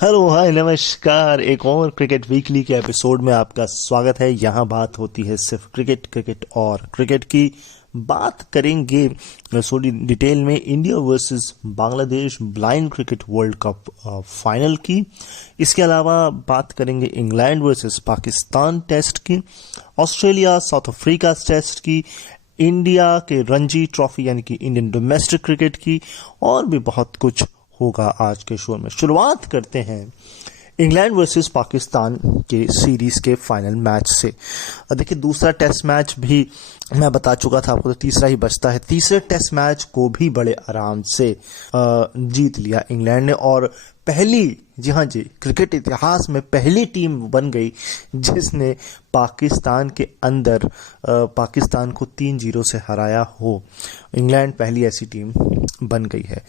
Hello hi नमस्कार। एक और क्रिकेट वीकली के एपिसोड में आपका स्वागत है। यहाँ बात होती है सिर्फ क्रिकेट क्रिकेट और क्रिकेट की। बात करेंगे थोड़ी डिटेल में India versus Bangladesh blind cricket world cup final की। इसके अलावा बात करेंगे इंग्लैंड वर्सेस पाकिस्तान टेस्ट की, ऑस्ट्रेलिया साउथ अफ्रीका टेस्ट की, इंडिया के रणजी ट्रॉफी यानी कि इंडियन डोमेस्टिक क्रिकेट की, और भी बहुत कुछ होगा आज के शो में। शुरुआत करते हैं इंग्लैंड वर्सेस पाकिस्तान के सीरीज के फाइनल मैच से। देखिए, दूसरा टेस्ट मैच भी मैं बता चुका था आपको, तो तीसरा ही बचता है। तीसरे टेस्ट मैच को भी बड़े आराम से जीत लिया इंग्लैंड ने, और पहली, जी हाँ जी, क्रिकेट इतिहास में पहली टीम बन गई जिसने पाकिस्तान के अंदर पाकिस्तान को 3-0 से हराया हो। इंग्लैंड पहली ऐसी टीम बन गई है।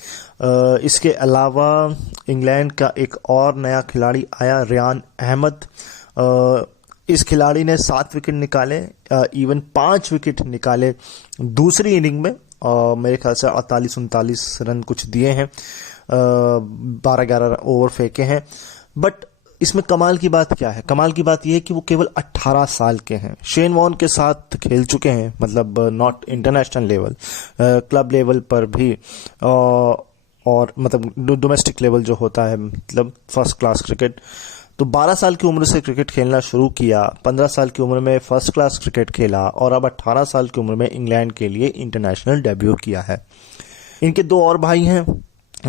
इसके अलावा इंग्लैंड का एक और नया खिलाड़ी आया, रियान अहमद। इस खिलाड़ी ने 7 विकेट निकाले, इवन 5 विकेट निकाले दूसरी इनिंग में। मेरे ख्याल से 48-39 रन कुछ दिए हैं, 12-11 ओवर फेंके हैं। बट इसमें कमाल की बात क्या है? कमाल की बात यह है कि वो केवल 18 साल के हैं। शेन वॉर्न के साथ खेल चुके हैं, मतलब not international level, club level पर भी, और मतलब डोमेस्टिक लेवल जो होता है, मतलब फर्स्ट क्लास क्रिकेट। तो 12 साल की उम्र से क्रिकेट खेलना शुरू किया, 15 साल की उम्र में फर्स्ट क्लास क्रिकेट खेला, और अब 18 साल की उम्र में इंग्लैंड के लिए इंटरनेशनल डेब्यू किया है। इनके 2 और भाई हैं,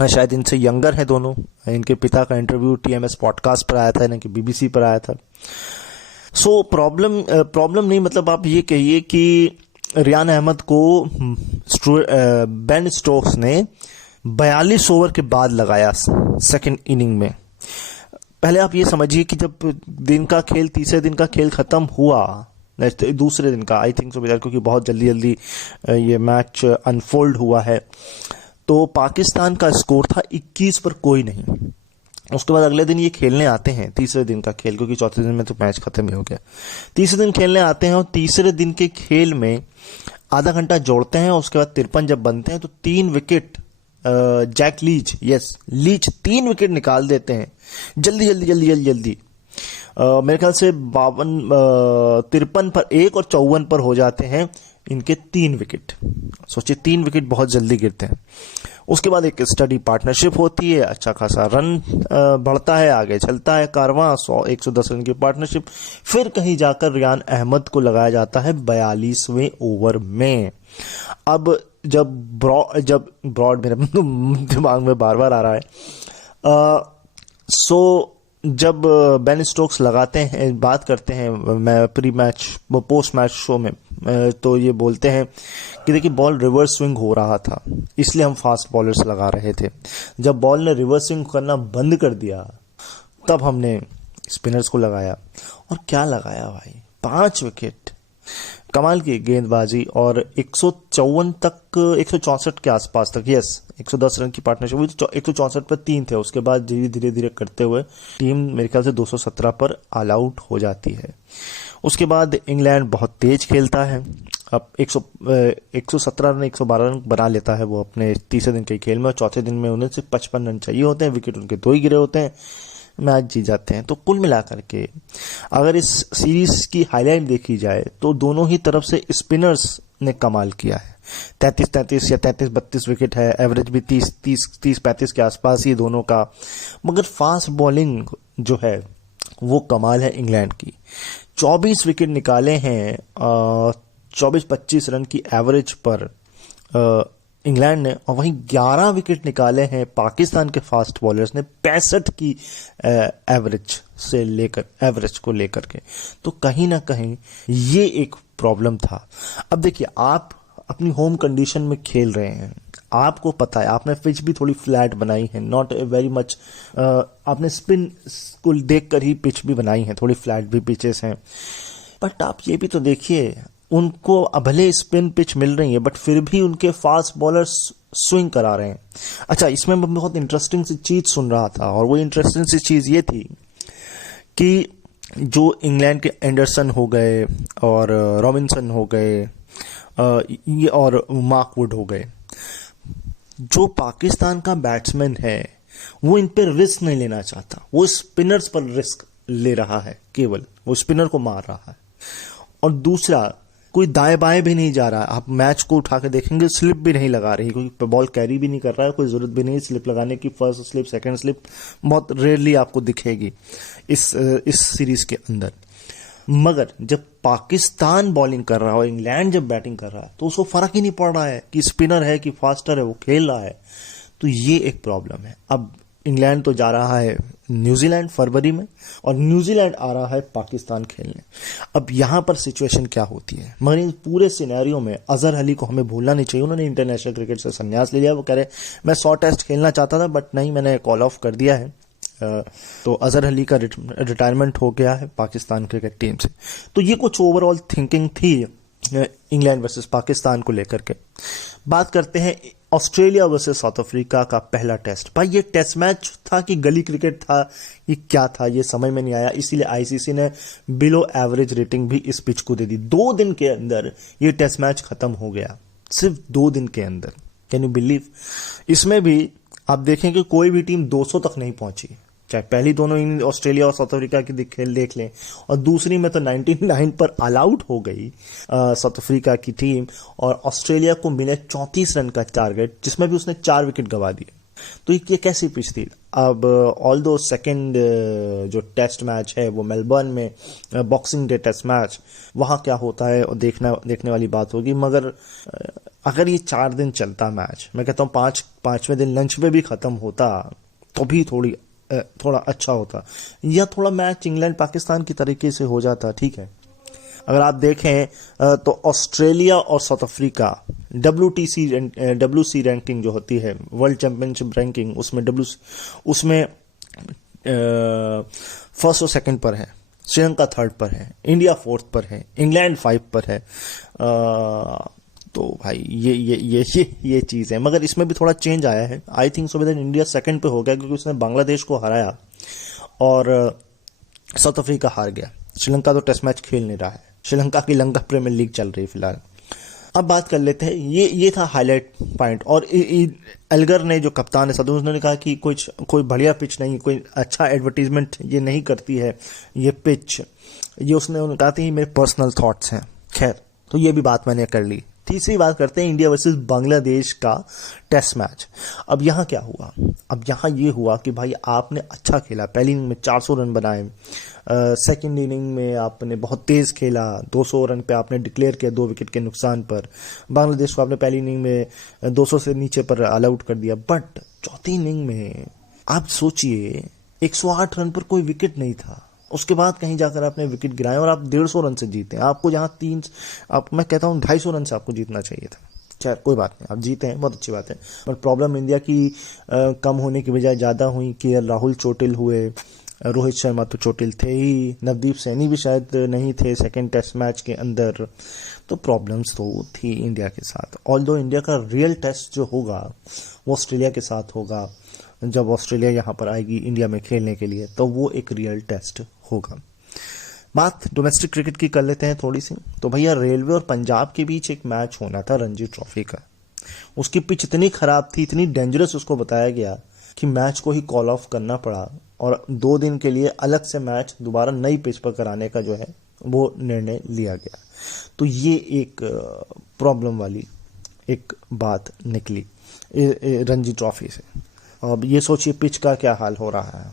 शायद इनसे यंगर है दोनों। इनके पिता का इंटरव्यू TMS पॉडकास्ट पर आया था, इनके BBC पर आया था। सो प्रॉब्लम नहीं, मतलब आप ये कहिए कि रियान अहमद को बेन स्टोक्स ने 42 ओवर के बाद लगाया सेकंड इनिंग में। पहले आप ये समझिए कि जब दिन का खेल, तीसरे दिन का खेल खत्म हुआ, दूसरे दिन का आई थिंक सो, क्योंकि बहुत जल्दी ये मैच अनफोल्ड हुआ है, तो पाकिस्तान का स्कोर था 21 पर कोई नहीं। उसके बाद अगले दिन ये खेलने आते हैं, तीसरे दिन का खेल, क्योंकि चौथे दिन में तो मैच खत्म ही हो गया। तीसरे दिन खेलने आते हैं, और तीसरे दिन के खेल में आधा घंटा जोड़ते हैं। उसके बाद 53 जब बनते हैं तो 3 wicket Jack Leach, Leach 3 wicket निकाल देते हैं जल्दी। मेरे ख्याल से 53 पर 1 और 54 पर हो जाते हैं इनके 3 विकेट। सोचिए, 3 विकेट बहुत जल्दी गिरते हैं। उसके बाद एक स्टडी पार्टनरशिप होती है, अच्छा खासा रन बढ़ता है, आगे चलता है कारवां, 110 रन की पार्टनरशिप। फिर कहीं जाकर रियान अहमद को लगाया जाता है 42वें ओवर में। अब जब ब्रॉड मेरे दिमाग में बार बार आ रहा है, जब बेन स्टोक्स लगाते हैं, बात करते हैं मैं pre match post match show में, तो ये बोलते हैं कि देखिए, बॉल रिवर्स स्विंग हो रहा था, इसलिए हम फास्ट बॉलर्स लगा रहे थे। जब बॉल ने रिवर्स स्विंग करना बंद कर दिया, तब हमने स्पिनर्स को लगाया। और क्या लगाया भाई, 5 विकेट, कमाल की गेंदबाजी, और 154 तक, 164 के आसपास तक, 110 रन की पार्टनरशिप हुई, 164 पर 3 थे। उसके बाद धीरे धीरे करते हुए टीम मेरे ख्याल से 217 पर ऑल आउट हो जाती है। उसके बाद इंग्लैंड बहुत तेज खेलता है। अब 117 रन, 112 रन बना लेता है वो अपने तीसरे दिन के खेल में, और चौथे दिन में उन्हें सिर्फ 55 रन चाहिए होते हैं। विकेट उनके 2 ही गिरे होते हैं, मैच जीत जाते हैं। तो कुल मिलाकर के अगर इस सीरीज की हाईलाइट देखी जाए तो दोनों ही तरफ से स्पिनर्स ने कमाल किया है। 33-33 या 33-32 विकेट है, एवरेज भी 30-35 के आसपास ही दोनों का। मगर फास्ट बॉलिंग जो है वो कमाल है इंग्लैंड की। 24 विकेट निकाले हैं 24-25 रन की एवरेज पर इंग्लैंड ने, और वहीं 11 विकेट निकाले हैं पाकिस्तान के फास्ट बॉलर्स ने 65 की एवरेज को लेकर के। तो कहीं ना कहीं ये एक प्रॉब्लम था। अब देखिए, आप अपनी होम कंडीशन में खेल रहे हैं, आपको पता है, आपने पिच भी थोड़ी फ्लैट बनाई है, नॉट वेरी मच, आपने स्पिन को देखकर ही पिच भी बनाई है, थोड़ी फ्लैट भी पिचेस हैं। बट आप ये भी तो देखिए, उनको भले स्पिन पिच मिल रही है, बट फिर भी उनके फास्ट बॉलर्स स्विंग करा रहे हैं। अच्छा, इसमें मैं बहुत इंटरेस्टिंग सी चीज सुन रहा था, और वो इंटरेस्टिंग सी चीज ये थी कि जो इंग्लैंड के एंडरसन हो गए, और रॉबिन्सन हो गए, और मार्क वुड हो गए, जो पाकिस्तान का बैट्समैन है वो इन पे रिस्क नहीं लेना चाहता, वो स्पिनर्स पर रिस्क ले रहा है, केवल वो स्पिनर को मार रहा है। और दूसरा, कोई दाएं बाएं भी नहीं जा रहा है। आप मैच को उठा के देखेंगे, स्लिप भी नहीं लगा रही, कोई बॉल कैरी भी नहीं कर रहा है, कोई जरूरत भी नहीं स्लिप लगाने की। फर्स्ट स्लिप, सेकंड स्लिप बहुत रेयरली आपको दिखेगी इस सीरीज के अंदर। मगर जब पाकिस्तान बॉलिंग कर रहा हो, इंग्लैंड जब बैटिंग कर रहा है, तो उसको फर्क ही नहीं पड़ रहा है कि स्पिनर है कि फास्टर है, वो खेल रहा है। तो ये एक प्रॉब्लम है। अब इंग्लैंड तो जा रहा है न्यूजीलैंड फरवरी में, और न्यूजीलैंड आ रहा है पाकिस्तान खेलने। अब यहां पर सिचुएशन क्या होती है, मगर इस पूरे सिनेरियो में अजहर अली को हमें भूलना नहीं चाहिए। उन्होंने इंटरनेशनल क्रिकेट से संन्यास ले लिया। वो कह रहे मैं 100 टेस्ट खेलना चाहता था, बट नहीं, मैंने कॉल ऑफ कर दिया है। तो अजहर अली का रिटायरमेंट हो गया है पाकिस्तान क्रिकेट टीम से। तो ये कुछ ओवरऑल थिंकिंग थी इंग्लैंड वर्सेस पाकिस्तान को लेकर के। बात करते हैं ऑस्ट्रेलिया वर्सेस साउथ अफ्रीका का पहला टेस्ट। भाई ये टेस्ट मैच था कि गली क्रिकेट था, ये क्या था, ये समझ में नहीं आया। इसीलिए आईसीसी ने बिलो एवरेज रेटिंग भी इस पिच को दे दी। 2 दिन के अंदर ये टेस्ट मैच खत्म हो गया, सिर्फ 2 दिन के अंदर। Can you believe? इसमें भी आप देखें कि कोई भी टीम 200 तक नहीं पहुंची, चाहे पहली दोनों ऑस्ट्रेलिया और साउथ अफ्रीका की खेल देख लें, और दूसरी में तो 99 पर ऑल आउट हो गई साउथ अफ्रीका की टीम, और ऑस्ट्रेलिया को मिले 34 रन का टारगेट, जिसमें भी उसने 4 विकेट गंवा दिए। तो ये कैसी पिच थी? अब ऑल दो सेकेंड जो टेस्ट मैच है वो मेलबर्न में, बॉक्सिंग डे टेस्ट मैच, वहां क्या होता है और देखने वाली बात होगी। मगर अगर ये 4 दिन चलता मैच, मैं कहता हूँ पांचवें दिन लंच में भी खत्म होता, तो भी थोड़ा अच्छा होता, या थोड़ा मैच इंग्लैंड पाकिस्तान की तरीके से हो जाता। ठीक है, अगर आप देखें तो ऑस्ट्रेलिया और साउथ अफ्रीका WC रैंकिंग जो होती है, वर्ल्ड चैंपियनशिप रैंकिंग, उसमें फर्स्ट और सेकंड पर है, श्रीलंका 3rd पर है, इंडिया 4th पर है, इंग्लैंड 5 पर है। तो भाई ये चीज है। मगर इसमें भी थोड़ा चेंज आया है। I think so that India 2nd पे हो गया, क्योंकि उसने बांग्लादेश को हराया और साउथ अफ्रीका हार गया। श्रीलंका तो टेस्ट मैच खेल नहीं रहा है, श्रीलंका की लंका प्रीमियर लीग चल रही है फिलहाल। अब बात कर लेते हैं, ये था हाईलाइट पॉइंट। और एल्गर ने, जो कप्तान है सदू, उन्होंने कहा कि कोई बढ़िया पिच नहीं, कोई अच्छा एडवर्टीजमेंट ये नहीं करती है ये पिच। ये उन्होंने कहा था, मेरे पर्सनल थॉट्स हैं। खैर, तो ये भी बात मैंने कर ली। तीसरी बात करते हैं इंडिया वर्सेस बांग्लादेश का टेस्ट मैच। अब यहाँ क्या हुआ? अब यहाँ ये हुआ कि भाई आपने अच्छा खेला, पहली इनिंग में 400 रन बनाए, सेकंड इनिंग में आपने बहुत तेज खेला, 200 रन पे आपने डिक्लेयर किया 2 विकेट के नुकसान पर। बांग्लादेश को आपने पहली इनिंग में 200 से नीचे पर ऑल आउट कर दिया। बट चौथी इनिंग में आप सोचिए, 108 रन पर कोई विकेट नहीं था। उसके बाद कहीं जाकर आपने विकेट गिराए और आप 150 रन से जीते। आपको जहां मैं कहता हूं 250 रन से आपको जीतना चाहिए था। खैर कोई बात नहीं, आप जीते हैं, बहुत अच्छी बात है। पर प्रॉब्लम इंडिया की कम होने की बजाय ज्यादा हुई। KL राहुल चोटिल हुए, रोहित शर्मा तो चोटिल थे ही, नवदीप सैनी भी शायद नहीं थे सेकेंड टेस्ट मैच के अंदर। तो प्रॉब्लम्स तो थी इंडिया के साथ। ऑल्दो इंडिया का रियल टेस्ट जो होगा वो ऑस्ट्रेलिया के साथ होगा। जब ऑस्ट्रेलिया यहाँ पर आएगी इंडिया में खेलने के लिए, तो वो एक रियल टेस्ट होगा। बात डोमेस्टिक क्रिकेट की कर लेते हैं थोड़ी सी। तो भैया, रेलवे और पंजाब के बीच एक मैच होना था रणजी ट्रॉफी का। उसकी पिच इतनी खराब थी, इतनी डेंजरस उसको बताया गया कि मैच को ही कॉल ऑफ करना पड़ा, और 2 दिन के लिए अलग से मैच दोबारा नई पिच पर कराने का जो है वो निर्णय लिया गया। तो ये एक प्रॉब्लम वाली एक बात निकली रणजी ट्रॉफी से। अब ये सोचिए पिच का क्या हाल हो रहा है।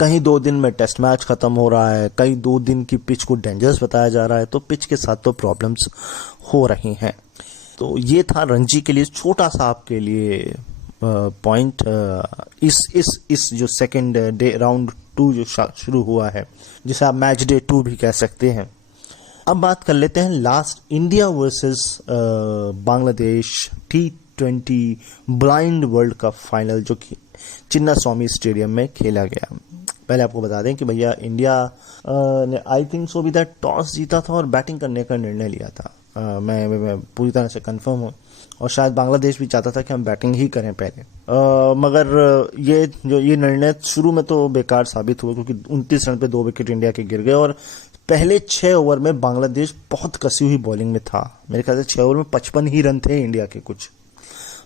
कहीं 2 दिन में टेस्ट मैच खत्म हो रहा है, कहीं 2 दिन की पिच को डेंजरस बताया जा रहा है। तो पिच के साथ तो प्रॉब्लम्स हो रही हैं। तो ये था रणजी के लिए छोटा सा आपके लिए पॉइंट। इस जो सेकंड डे राउंड 2 जो शुरू हुआ है, जिसे आप मैच डे 2 भी कह सकते हैं। अब बात कर लेते हैं last India versus Bangladesh T20 blind world cup final, जो कि चिन्ना स्वामी स्टेडियम में खेला गया। पहले आपको बता दें कि भैया इंडिया ने आई थिंक सो भी दैट टॉस जीता था और बैटिंग करने का निर्णय लिया था। मैं पूरी तरह से कंफर्म हूँ, और शायद बांग्लादेश भी चाहता था कि हम बैटिंग ही करें पहले। मगर ये निर्णय शुरू में तो बेकार साबित हुआ, क्योंकि 29 रन पे 2 विकेट इंडिया के गिर गए, और पहले 6 ओवर में बांग्लादेश बहुत कसी हुई बॉलिंग में था। मेरे ख्याल से 6 ओवर में 55 ही रन थे इंडिया के कुछ।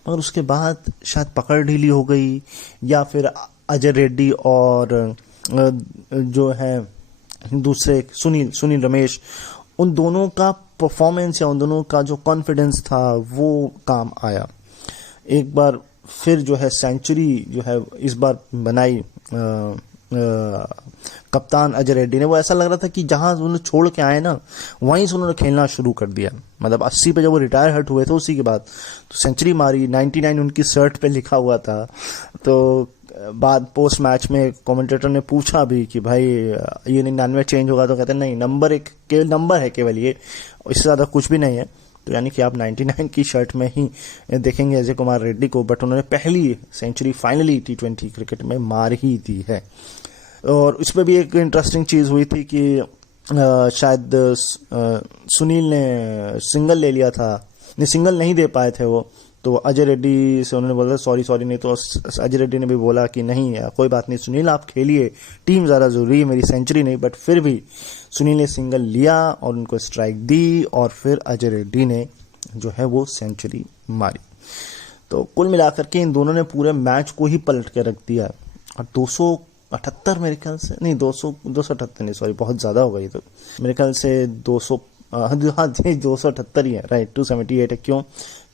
मगर उसके बाद शायद पकड़ ढीली हो गई, या फिर अजय रेड्डी और जो है दूसरे सुनील रमेश, उन दोनों का परफॉर्मेंस या उन दोनों का जो कॉन्फिडेंस था वो काम आया। एक बार फिर जो है सेंचुरी जो है इस बार बनाई कप्तान अजय रेड्डी ने। वो ऐसा लग रहा था कि जहां उन्होंने छोड़ के आए ना, वहीं से उन्होंने खेलना शुरू कर दिया। मतलब 80 पे जब वो रिटायर हर्ट हुए थे, उसी के बाद तो सेंचुरी मारी, 99 उनकी शर्ट पे लिखा हुआ था। तो बाद पोस्ट मैच में कमेंटेटर ने पूछा भी कि भाई ये 99 चेंज होगा, तो कहते हैं नहीं, नंबर है केवल ये, इससे ज़्यादा कुछ भी नहीं है। तो यानी कि आप 99 की शर्ट में ही देखेंगे अजय कुमार रेड्डी को, बट उन्होंने पहली सेंचुरी फाइनली T20 क्रिकेट में मार ही दी है। और उसमें भी एक इंटरेस्टिंग चीज़ हुई थी कि शायद सुनील ने सिंगल ले लिया था, सिंगल नहीं दे पाए थे वो, तो अजय रेड्डी से उन्होंने बोला सॉरी नहीं, तो अजय रेड्डी ने भी बोला कि नहीं कोई बात नहीं सुनील, आप खेलिए, टीम ज़्यादा ज़रूरी है, मेरी सेंचुरी नहीं। बट फिर भी सुनील ने सिंगल लिया और उनको स्ट्राइक दी, और फिर अजय रेड्डी ने जो है वो सेंचुरी मारी। तो कुल मिलाकर के इन दोनों ने पूरे मैच को ही पलट के रख दिया। और 278 मेरे ख्याल से, नहीं 278 नहीं, सॉरी बहुत ज़्यादा हो गई, तो मेरे ख्याल से 278 ही है, राइट, 278 है। क्यों?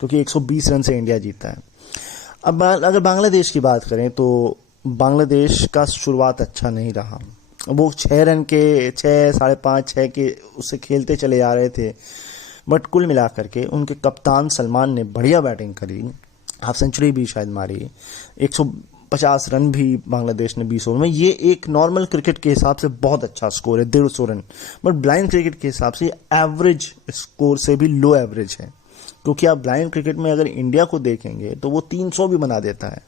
क्योंकि 120 रन से इंडिया जीता है। अब अगर बांग्लादेश की बात करें तो बांग्लादेश का शुरुआत अच्छा नहीं रहा। वो 6 रन के 6, 5.5, 6 के उससे खेलते चले जा रहे थे, बट कुल मिलाकर के उनके कप्तान सलमान ने बढ़िया बैटिंग करी, हाफ सेंचुरी भी शायद मारी, 150 रन भी बांग्लादेश ने 20 ओवर में। ये एक नॉर्मल क्रिकेट के हिसाब से बहुत अच्छा स्कोर है, 150 रन, बट ब्लाइंड क्रिकेट के हिसाब से एवरेज स्कोर से भी लो एवरेज है। क्योंकि आप ब्लाइंड क्रिकेट में अगर इंडिया को देखेंगे तो वो 300 भी बना देता है,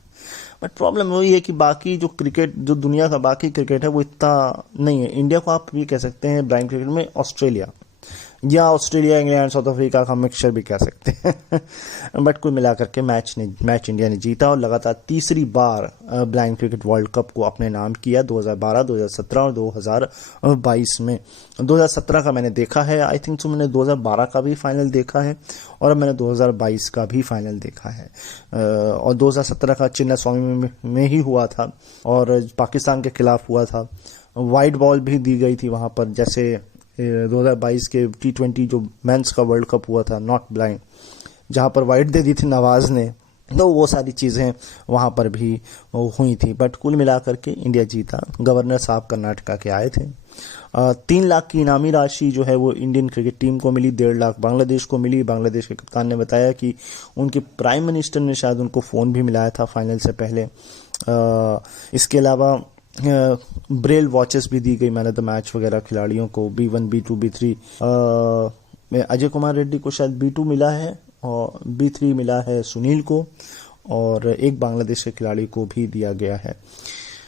बट प्रॉब्लम वही है कि बाकी जो क्रिकेट, जो दुनिया का बाकी क्रिकेट है वो इतना नहीं है। इंडिया को आप ये कह सकते हैं ब्लाइंड क्रिकेट में ऑस्ट्रेलिया, इंग्लैंड, साउथ अफ्रीका का मिक्सचर भी कह सकते हैं। बट कुल मिलाकर के मैच इंडिया ने जीता और लगातार तीसरी बार ब्लाइंड क्रिकेट वर्ल्ड कप को अपने नाम किया, 2012, 2017 और 2022 में। 2017 का मैंने देखा है, आई थिंक सो मैंने 2012 का भी फाइनल देखा है, और अब मैंने 2022 का भी फाइनल देखा है। और 2017 का चिन्ना स्वामी में ही हुआ था और पाकिस्तान के खिलाफ हुआ था। वाइट बॉल भी दी गई थी वहाँ पर, जैसे 2022 के T20 जो मेंस का वर्ल्ड कप हुआ था, नॉट ब्लाइंड, जहाँ पर वाइट दे दी थी नवाज ने, तो वो सारी चीज़ें वहाँ पर भी हुई थी। बट कुल मिलाकर के इंडिया जीता। गवर्नर साहब कर्नाटका के आए थे। 3 लाख की इनामी राशि जो है वो इंडियन क्रिकेट टीम को मिली, 1.5 लाख बांग्लादेश को मिली। बांग्लादेश के कप्तान ने बताया कि उनके प्राइम मिनिस्टर ने शायद उनको फ़ोन भी मिलाया था फाइनल से पहले। इसके अलावा ब्रेल वॉचेस भी दी गई, मैन ऑफ द मैच वगैरह खिलाड़ियों को, B1, B2, B3। Ajay Kumar Reddy को शायद B2 मिला है और B3 मिला है सुनील को, और एक बांग्लादेश के खिलाड़ी को भी दिया गया है।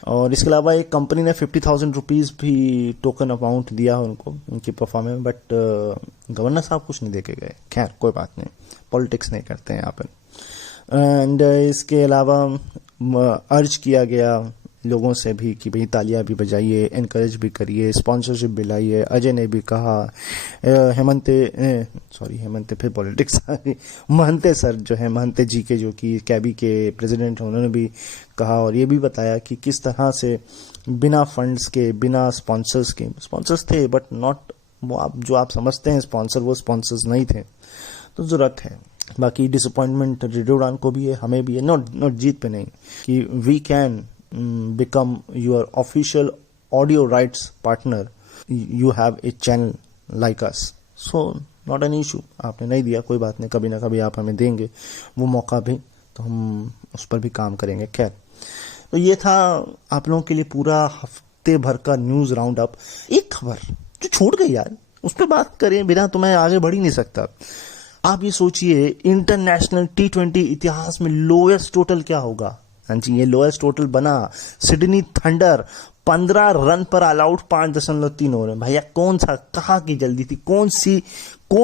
और इसके अलावा एक कंपनी ने 50,000 रुपीज़ भी टोकन अमाउंट दिया उनको, उनकी परफॉर्मेंस। बट गवर्नर साहब कुछ नहीं देके गए। खैर कोई बात नहीं, पॉलिटिक्स नहीं करते हैं यहाँ पर। एंड इसके अलावा अर्ज किया गया लोगों से भी कि भाई तालियां भी बजाइए, इनकरेज भी करिए, स्पॉन्सरशिप भी लाइए। अजय ने भी कहा, हेमंत फिर पॉलिटिक्स, महंते सर जो है, महंते जी के जो कि कैबी के प्रेसिडेंट हैं, उन्होंने भी कहा और ये भी बताया कि किस तरह से बिना फंड्स के, बिना स्पॉन्सर्स के, स्पॉन्सर्स थे बट नॉट वो आप जो आप समझते हैं स्पॉन्सर, वो स्पॉन्सर्स नहीं थे, तो ज़रूरत है। बाकी डिसअपॉइंटमेंट रेडियो उड़ान को भी है, हमें भी है, नॉट जीत पे नहीं, कि we can become your official audio rights partner, you have a channel like us, so not an issue। आपने नहीं दिया कोई बात नहीं, कभी ना कभी आप हमें देंगे वो मौका भी, तो हम उस पर भी काम करेंगे। खैर, तो ये था आप लोगों के लिए पूरा हफ्ते भर का न्यूज़ राउंड अप। एक खबर जो छूट गई यार, उस पर बात करें बिना तो मैं आगे बढ़ ही नहीं सकता। आप ये सोचिए, इंटरनेशनल T20 इतिहास में लोएस्ट टोटल क्या होगा? हाँ जी, ये लोएस्ट टोटल बना सिडनी थंडर 15 रन पर ऑल आउट 5.3 ओवर में। भैया कौन सा, कहाँ की जल्दी थी, कौन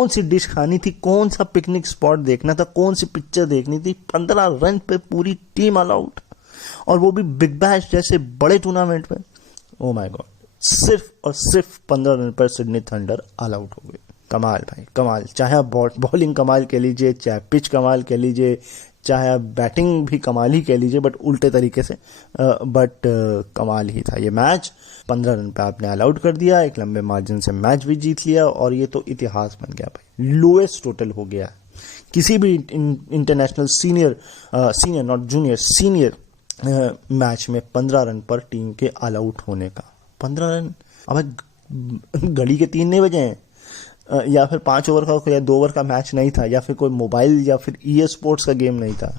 सी डिश खानी थी, कौन सा पिकनिक स्पॉट देखना था, कौन सी पिक्चर देखनी थी, 15 रन पे पूरी टीम ऑल आउट, और वो भी बिग बैश जैसे बड़े टूर्नामेंट में। ओ माय गॉड, सिर्फ और सिर्फ 15 रन पर सिडनी थंडर ऑल आउट हो गई। कमाल भाई कमाल, चाहे आप बॉलिंग कमाल कह लीजिए, चाहे पिच कमाल कह लीजिए, चाहे आप बैटिंग भी कमाल ही कह लीजिए, बट उल्टे तरीके से, बट कमाल ही था ये मैच। 15 रन पे आपने ऑल आउट कर दिया, एक लंबे मार्जिन से मैच भी जीत लिया, और ये तो इतिहास बन गया भाई, लोएस्ट टोटल हो गया किसी भी international senior not junior, senior match में 15 रन पर टीम के ऑल आउट होने का। 15 रन, अब घड़ी के 3 नहीं बजे हैं, या फिर 5 ओवर का या 2 ओवर का मैच नहीं था, या फिर कोई मोबाइल या फिर EA स्पोर्ट्स का गेम नहीं था।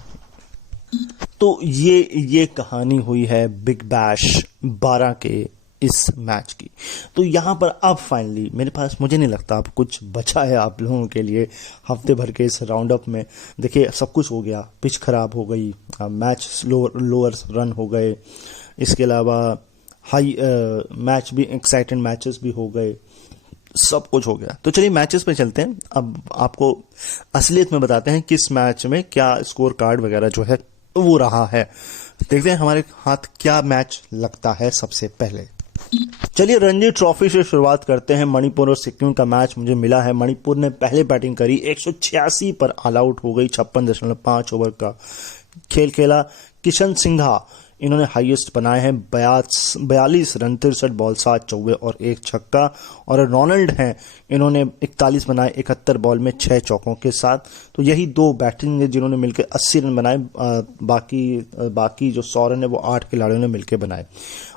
तो ये कहानी हुई है बिग बैश 12 के इस मैच की। तो यहां पर अब फाइनली मेरे पास, मुझे नहीं लगता अब कुछ बचा है आप लोगों के लिए हफ्ते भर के इस राउंड अप में। देखिए सब कुछ हो गया, पिच खराब हो गई, मैच लोअर रन हो गए, इसके अलावा हाई मैच भी, एक्साइटेड मैचेस भी हो गए, सब कुछ हो गया। तो चलिए मैचेस पे चलते हैं। अब आपको असलियत में बताते हैं किस मैच में क्या स्कोर कार्ड वगैरह जो है वो रहा है। देखते हैं हमारे हाथ क्या मैच लगता है सबसे पहले। चलिए रणजी ट्रॉफी से शुरुआत करते हैं। मणिपुर और सिक्किम का मैच मुझे मिला है। मणिपुर ने पहले बैटिंग करी, 186 पर ऑल आउट हो गई, 56.5 ओवर का खेल खेला। किशन सिंघा इन्होंने हाईएस्ट बनाए हैं, 42 रन, 63 बॉल, 7 चौके और 1 छक्का। और रोनाल्ड हैं, इन्होंने 41 बनाए 71 बॉल में 6 चौकों के साथ। तो यही 2 बैटिंग है जिन्होंने मिलकर 80 रन बनाए। बाकी जो 100 रन है वो 8 खिलाड़ियों ने मिलकर बनाए।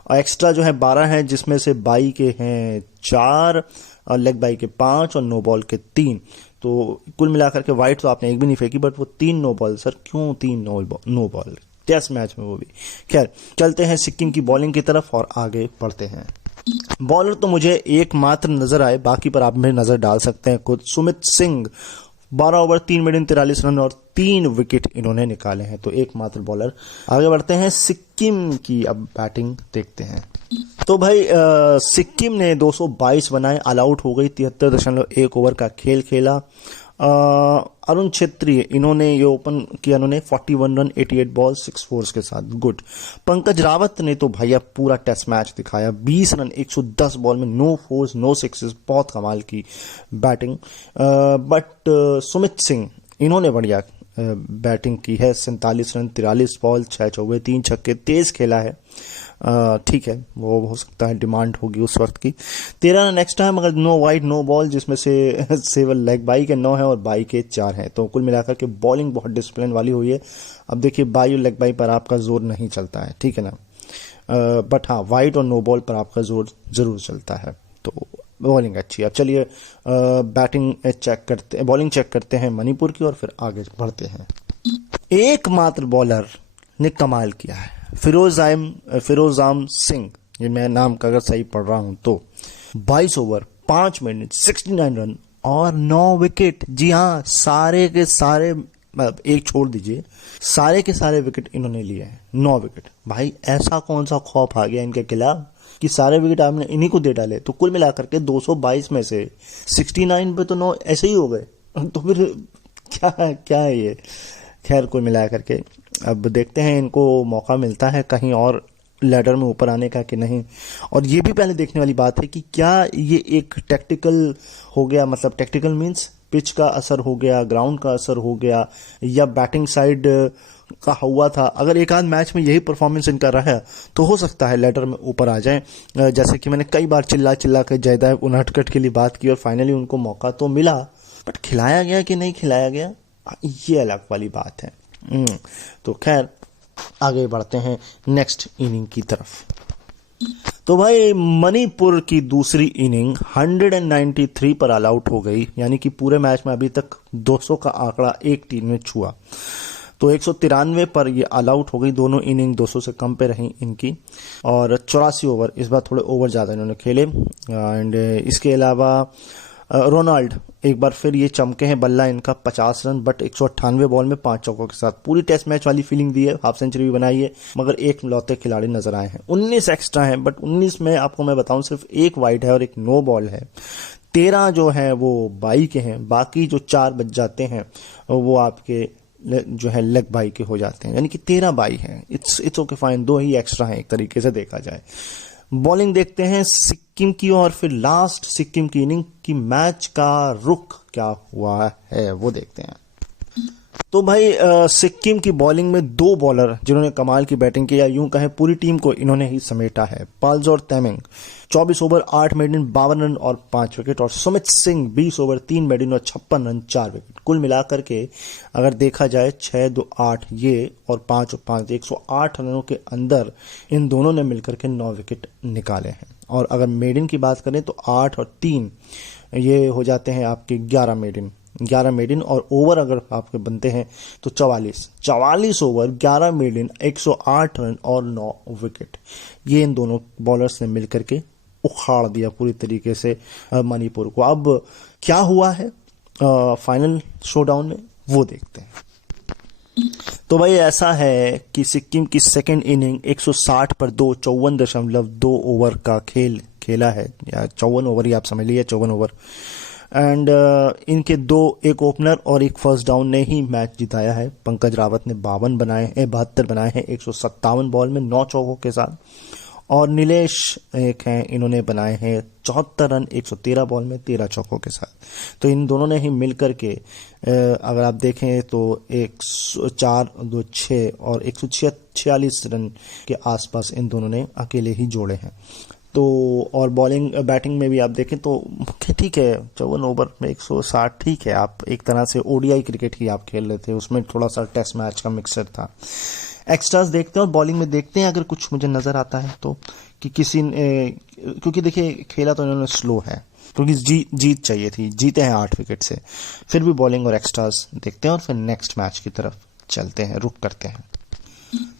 और एक्स्ट्रा जो है 12 है, जिसमें से बाई के हैं 4 और लेग बाई के 5 और नो बॉल के 3। तो कुल मिलाकर के वाइट तो आपने एक भी नहीं फेंकी, बट वो 3 नो बॉल। सर क्यों 3 नो बॉल टेस्ट मैच में, वो भी। खैर चलते हैं सिक्किम की बॉलिंग की तरफ और आगे बढ़ते हैं। बॉलर तो मुझे एकमात्र नजर आए, बाकी पर आप मेरी नजर डाल सकते हैं खुद। Sumit Singh 12 over 3 minute 43 run और 3 विकेट इन्होंने निकाले हैं, तो एकमात्र बॉलर। आगे बढ़ते हैं सिक्किम की अब बैटिंग देखते हैं। तो भाई सिक्किम ने 222 बनाए, ऑल आउट हो गई, 73.1 ओवर का खेल खेला। अरुण छेत्री इन्होंने ये ओपन किया, इन्होंने 41 रन 88 बॉल 6 फोर्स के साथ, गुड। पंकज रावत ने तो भैया पूरा टेस्ट मैच दिखाया, 20 रन 110 बॉल में, नो फोर्स नो सिक्सेस, बहुत कमाल की बैटिंग। बट सुमित सिंह इन्होंने बढ़िया बैटिंग की है, 47 रन 43 बॉल 6 चौके 3 छक्के, तेज खेला है। ठीक है, वो हो सकता है डिमांड होगी उस वक्त की। 13 रन एक्स्ट्रा है, मगर नो वाइड नो बॉल, जिसमें से सेवल लेग बाई के 9 है और बाई के 4 हैं। तो कुल मिलाकर के बॉलिंग बहुत डिसिप्लिन वाली हुई है। अब देखिए बाई और लेग बाई पर आपका जोर नहीं चलता है, ठीक है ना, बट हाँ वाइड और नो बॉल पर आपका जोर जरूर चलता है। तो बॉलिंग अच्छी है। अब चलिए बैटिंग चेक करते, बॉलिंग चेक करते हैं मणिपुर की और फिर आगे बढ़ते हैं। एकमात्र बॉलर ने कमाल किया है, फिरोजाम सिंह, ये मैं नाम का अगर सही पढ़ रहा हूं तो। 22 ओवर 5 मिनट 69 रन और 9 विकेट। जी हाँ, सारे के सारे, मतलब एक छोड़ दीजिए, सारे के सारे विकेट इन्होंने लिए हैं, 9 विकेट। भाई ऐसा कौन सा खौफ आ गया इनके खिलाफ कि सारे विकेट आपने इन्हीं को दे डाले। तो कुल मिलाकर के 222 में से 69 पे तो 9 ऐसे ही हो गए। तो फिर क्या है ये। खैर कुल मिलाकर के अब देखते हैं इनको मौका मिलता है कहीं और लैडर में ऊपर आने का कि नहीं। और ये भी पहले देखने वाली बात है कि क्या ये एक टैक्टिकल हो गया, मतलब टैक्टिकल मींस पिच का असर हो गया, ग्राउंड का असर हो गया, या बैटिंग साइड का हुआ था। अगर एक आध मैच में यही परफॉर्मेंस इनका रहा है तो हो सकता है लैडर में ऊपर आ जाएं। जैसे कि मैंने कई बार चिल्ला कर जयदेव उनहटकट के लिए बात की और फाइनली उनको मौका तो मिला, बट खिलाया गया कि नहीं खिलाया गया, ये अलग वाली बात है। तो खैर आगे बढ़ते हैं नेक्स्ट इनिंग की तरफ। तो भाई मणिपुर की दूसरी इनिंग 193 पर ऑल आउट हो गई, यानी कि पूरे मैच में अभी तक 200 का आंकड़ा एक टीम ने छुआ। तो 193 पर ये ऑल आउट हो गई, दोनों इनिंग 200 से कम पे रही इनकी। और 84 ओवर, इस बार थोड़े ओवर ज़्यादा इन्होंने खेले। एंड इसके अलावा रोनाल्ड एक बार फिर ये चमके हैं, बल्ला इनका 50 रन, बट 198 बॉल में 5 चौकों के साथ पूरी टेस्ट मैच वाली फीलिंग दी है, हाफ सेंचुरी भी बनाई है। मगर एक लौते खिलाड़ी नजर आए हैं, 19 एक्स्ट्रा हैं, बट 19 में आपको मैं बताऊं सिर्फ एक वाइड है और एक नो बॉल है। 13 जो है वो बाई के हैं, बाकी जो 4 बच जाते हैं वो आपके जो है लेग बाई के हो जाते हैं, यानी कि 13 बाई हैं। It's okay fine, 2 he extra हैं एक तरीके से देखा जाए। बॉलिंग देखते हैं सिक्किम की और फिर लास्ट सिक्किम की इनिंग की मैच का रुख क्या हुआ है वो देखते हैं। तो भाई सिक्किम की बॉलिंग में दो बॉलर जिन्होंने कमाल की बैटिंग की, या यूं कहें पूरी टीम को इन्होंने ही समेटा है। पालजोर तैमिंग 24 ओवर 8 मेडन 52 रन और 5 विकेट, और सुमित सिंह 20 ओवर 3 मेडन और 56 रन 4 विकेट। कुल मिलाकर के अगर देखा जाए 6-2-8 ये और 5-5 108 रनों के अंदर इन दोनों ने मिलकर के 9 विकेट निकाले हैं। और अगर मेडन की बात करें तो 8 और 3 ये हो जाते हैं आपके 11 मेडन, और ओवर अगर आपके बनते हैं तो 44 ओवर 11 मेडन 108 रन और 9 विकेट। ये इन दोनों बॉलर्स ने मिलकर के उखाड़ दिया पूरी तरीके से मणिपुर को। अब क्या हुआ है फाइनल शोडाउन में वो देखते हैं। तो भाई ऐसा है कि सिक्किम की सेकेंड इनिंग 160 पर 2 54.2 ओवर का खेल खेला है, या 54 ओवर ही आप समझ लीजिए, 54 ओवर। एंड इनके एक ओपनर और एक फर्स्ट डाउन ने ही मैच जिताया है। पंकज रावत ने 72 बनाए हैं 157 बॉल में 9 चौकों के साथ, और नीलेश एक हैं, इन्होंने बनाए हैं 74 रन 113 बॉल में 13 चौकों के साथ। तो इन दोनों ने ही मिलकर के अगर आप देखें तो 104-2-6 और 146 रन के आसपास इन दोनों ने अकेले ही जोड़े हैं। तो और बैटिंग में भी आप देखें तो ठीक है, 54 ओवर में 160 ठीक है। आप एक तरह से ओडीआई क्रिकेट ही आप खेल रहे थे, उसमें थोड़ा सा टेस्ट मैच का मिक्सर था। एक्स्ट्रास देखते हैं और बॉलिंग में देखते हैं अगर कुछ मुझे नजर आता है तो, कि क्योंकि देखिए खेला तो इन्होंने स्लो है, क्योंकि जीत चाहिए थी, जीते हैं 8 विकेट से। फिर भी बॉलिंग और एक्स्ट्रास देखते हैं और फिर नेक्स्ट मैच की तरफ चलते हैं, रुक करते हैं।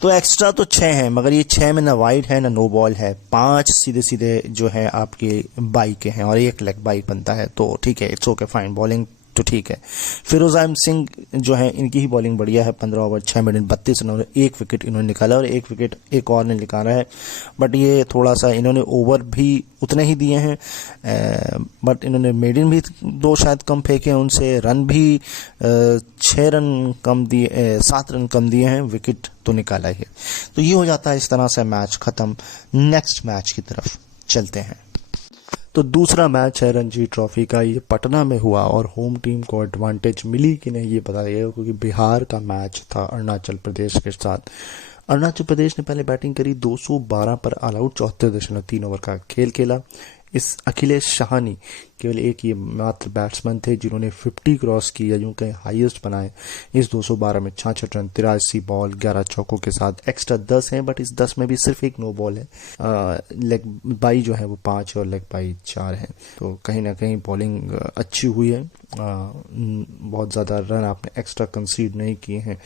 तो एक्स्ट्रा तो 6 है, मगर ये 6 में ना वाइड है ना नो बॉल है। 5 सीधे सीधे जो है आपके बाई के हैं और 1 लेग बाई बनता है, तो ठीक है, इट्स ओके फाइन, बॉलिंग तो ठीक है। फिरोजाम सिंह जो है इनकी ही बॉलिंग बढ़िया है, 15 ओवर 6 मिनट 32 रन और 1 विकेट इन्होंने निकाला, और 1 विकेट एक और ने निकाला है। बट ये थोड़ा सा इन्होंने ओवर भी उतने ही दिए हैं, बट इन्होंने मेडन भी 2 शायद कम फेंके उनसे, रन भी 6 रन कम दिए, 7 रन कम दिए हैं, विकेट तो निकाला ही है। तो ये हो जाता है इस तरह से मैच खत्म। नेक्स्ट मैच की तरफ चलते हैं। तो दूसरा मैच है रणजी ट्रॉफी का, ये पटना में हुआ, और होम टीम को एडवांटेज मिली कि नहीं ये बता दिएगा, क्योंकि बिहार का मैच था अरुणाचल प्रदेश के साथ। अरुणाचल प्रदेश ने पहले बैटिंग करी, 212 पर ऑल आउट, 74.3 ओवर का खेल खेला। इस अखिलेश शाहानी केवल एक ये मात्र बैट्समैन थे जिन्होंने 50 क्रॉस की, या यूं कहें हाईएस्ट बनाए इस 212 में। 66 रन 83 बॉल 11 चौकों के साथ। एक्स्ट्रा 10 हैं, बट इस 10 में भी सिर्फ एक नो बॉल है। लेग बाई जो है वो 5 है और लेग बाई 4 है। तो कहीं ना कहीं बॉलिंग अच्छी हुई है, बहुत ज़्यादा रन आपने एक्स्ट्रा कंसीड नहीं किए हैं,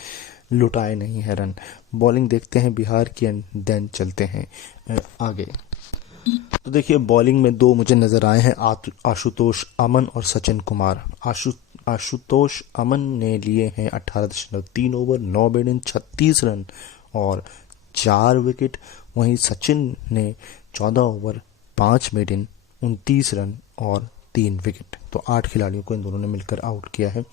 लुटाए नहीं है रन। बॉलिंग देखते हैं बिहार की एंड देन चलते हैं आगे। तो देखिए बॉलिंग में 2 मुझे नजर आए हैं, आशुतोष अमन और सचिन कुमार। आशुतोष अमन ने लिए हैं 18.3 ओवर 9 मेडन 36 रन और 4 विकेट। वहीं सचिन ने 14 ओवर 5 मेडन 29 रन और 3 विकेट। तो 8 खिलाड़ियों को इन दोनों ने मिलकर आउट किया है।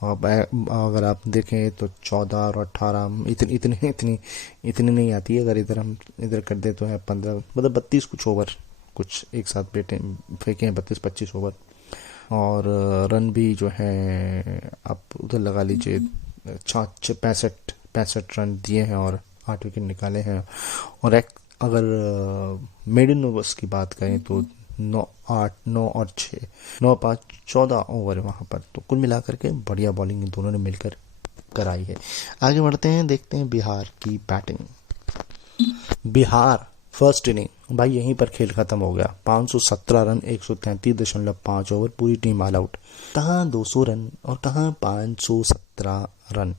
अगर आप देखें तो 14 और 18 इतनी नहीं आती है। अगर इधर हम कर दे तो है 15, मतलब 32 कुछ ओवर कुछ एक साथ फेंके हैं, 32-25 ओवर। और रन भी जो है आप उधर लगा लीजिए 65 रन दिए हैं और 8 विकेट निकाले हैं। और अगर मेडन ओवर्स की बात करें तो 9 और 6 9 5 14 ओवर वहां पर। तो कुल मिलाकर के बढ़िया बॉलिंग इन दोनों ने मिलकर कराई है। आगे बढ़ते हैं, देखते हैं बिहार की बैटिंग। बिहार फर्स्ट इनिंग भाई यहीं पर खेल खत्म हो गया। 517 रन 133.5 ओवर, पूरी टीम ऑल आउट। कहाँ 200 रन और कहाँ 517 रन।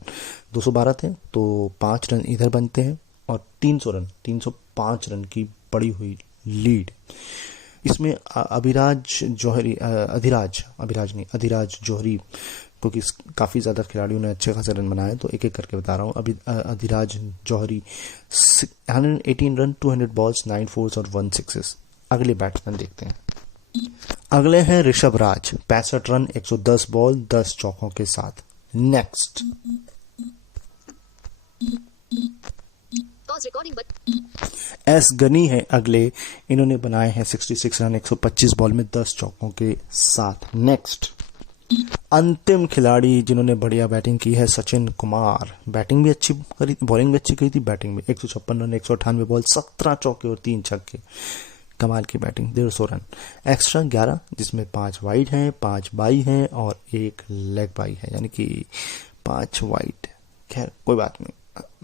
212 थे तो 5 रन इधर बनते हैं और 305 रन की पड़ी हुई लीड। इसमें अधिराज जौहरी, क्योंकि काफ़ी ज़्यादा खिलाड़ियों ने अच्छे खासे रन बनाए, तो एक एक करके बता रहा हूँ। अधिराज जौहरी 118 रन 200 बॉल्स 9 फोर्स और 1 सिक्सेस। अगले बैट्समैन देखते हैं। अगले हैं ऋषभ राज 65 रन 110 बॉल 10 चौकों के साथ। नेक्स्ट एस गनी है अगले, इन्होंने बनाए हैं 66 रन 125 बॉल में 10 चौकों के साथ। नेक्स्ट अंतिम खिलाड़ी जिन्होंने बढ़िया बैटिंग की है सचिन कुमार। बैटिंग भी अच्छी करी, बॉलिंग भी अच्छी करी थी, बैटिंग भी 156 रन, 198 बॉल, 17 चौके और 3 छक्के। कमाल की बैटिंग, 150 रन। एक्स्ट्रा 11, जिसमें 5 वाइड हैं, 5 बाई हैं और 1 लेग बाई है, यानी कि 5 वाइड। खैर कोई बात नहीं,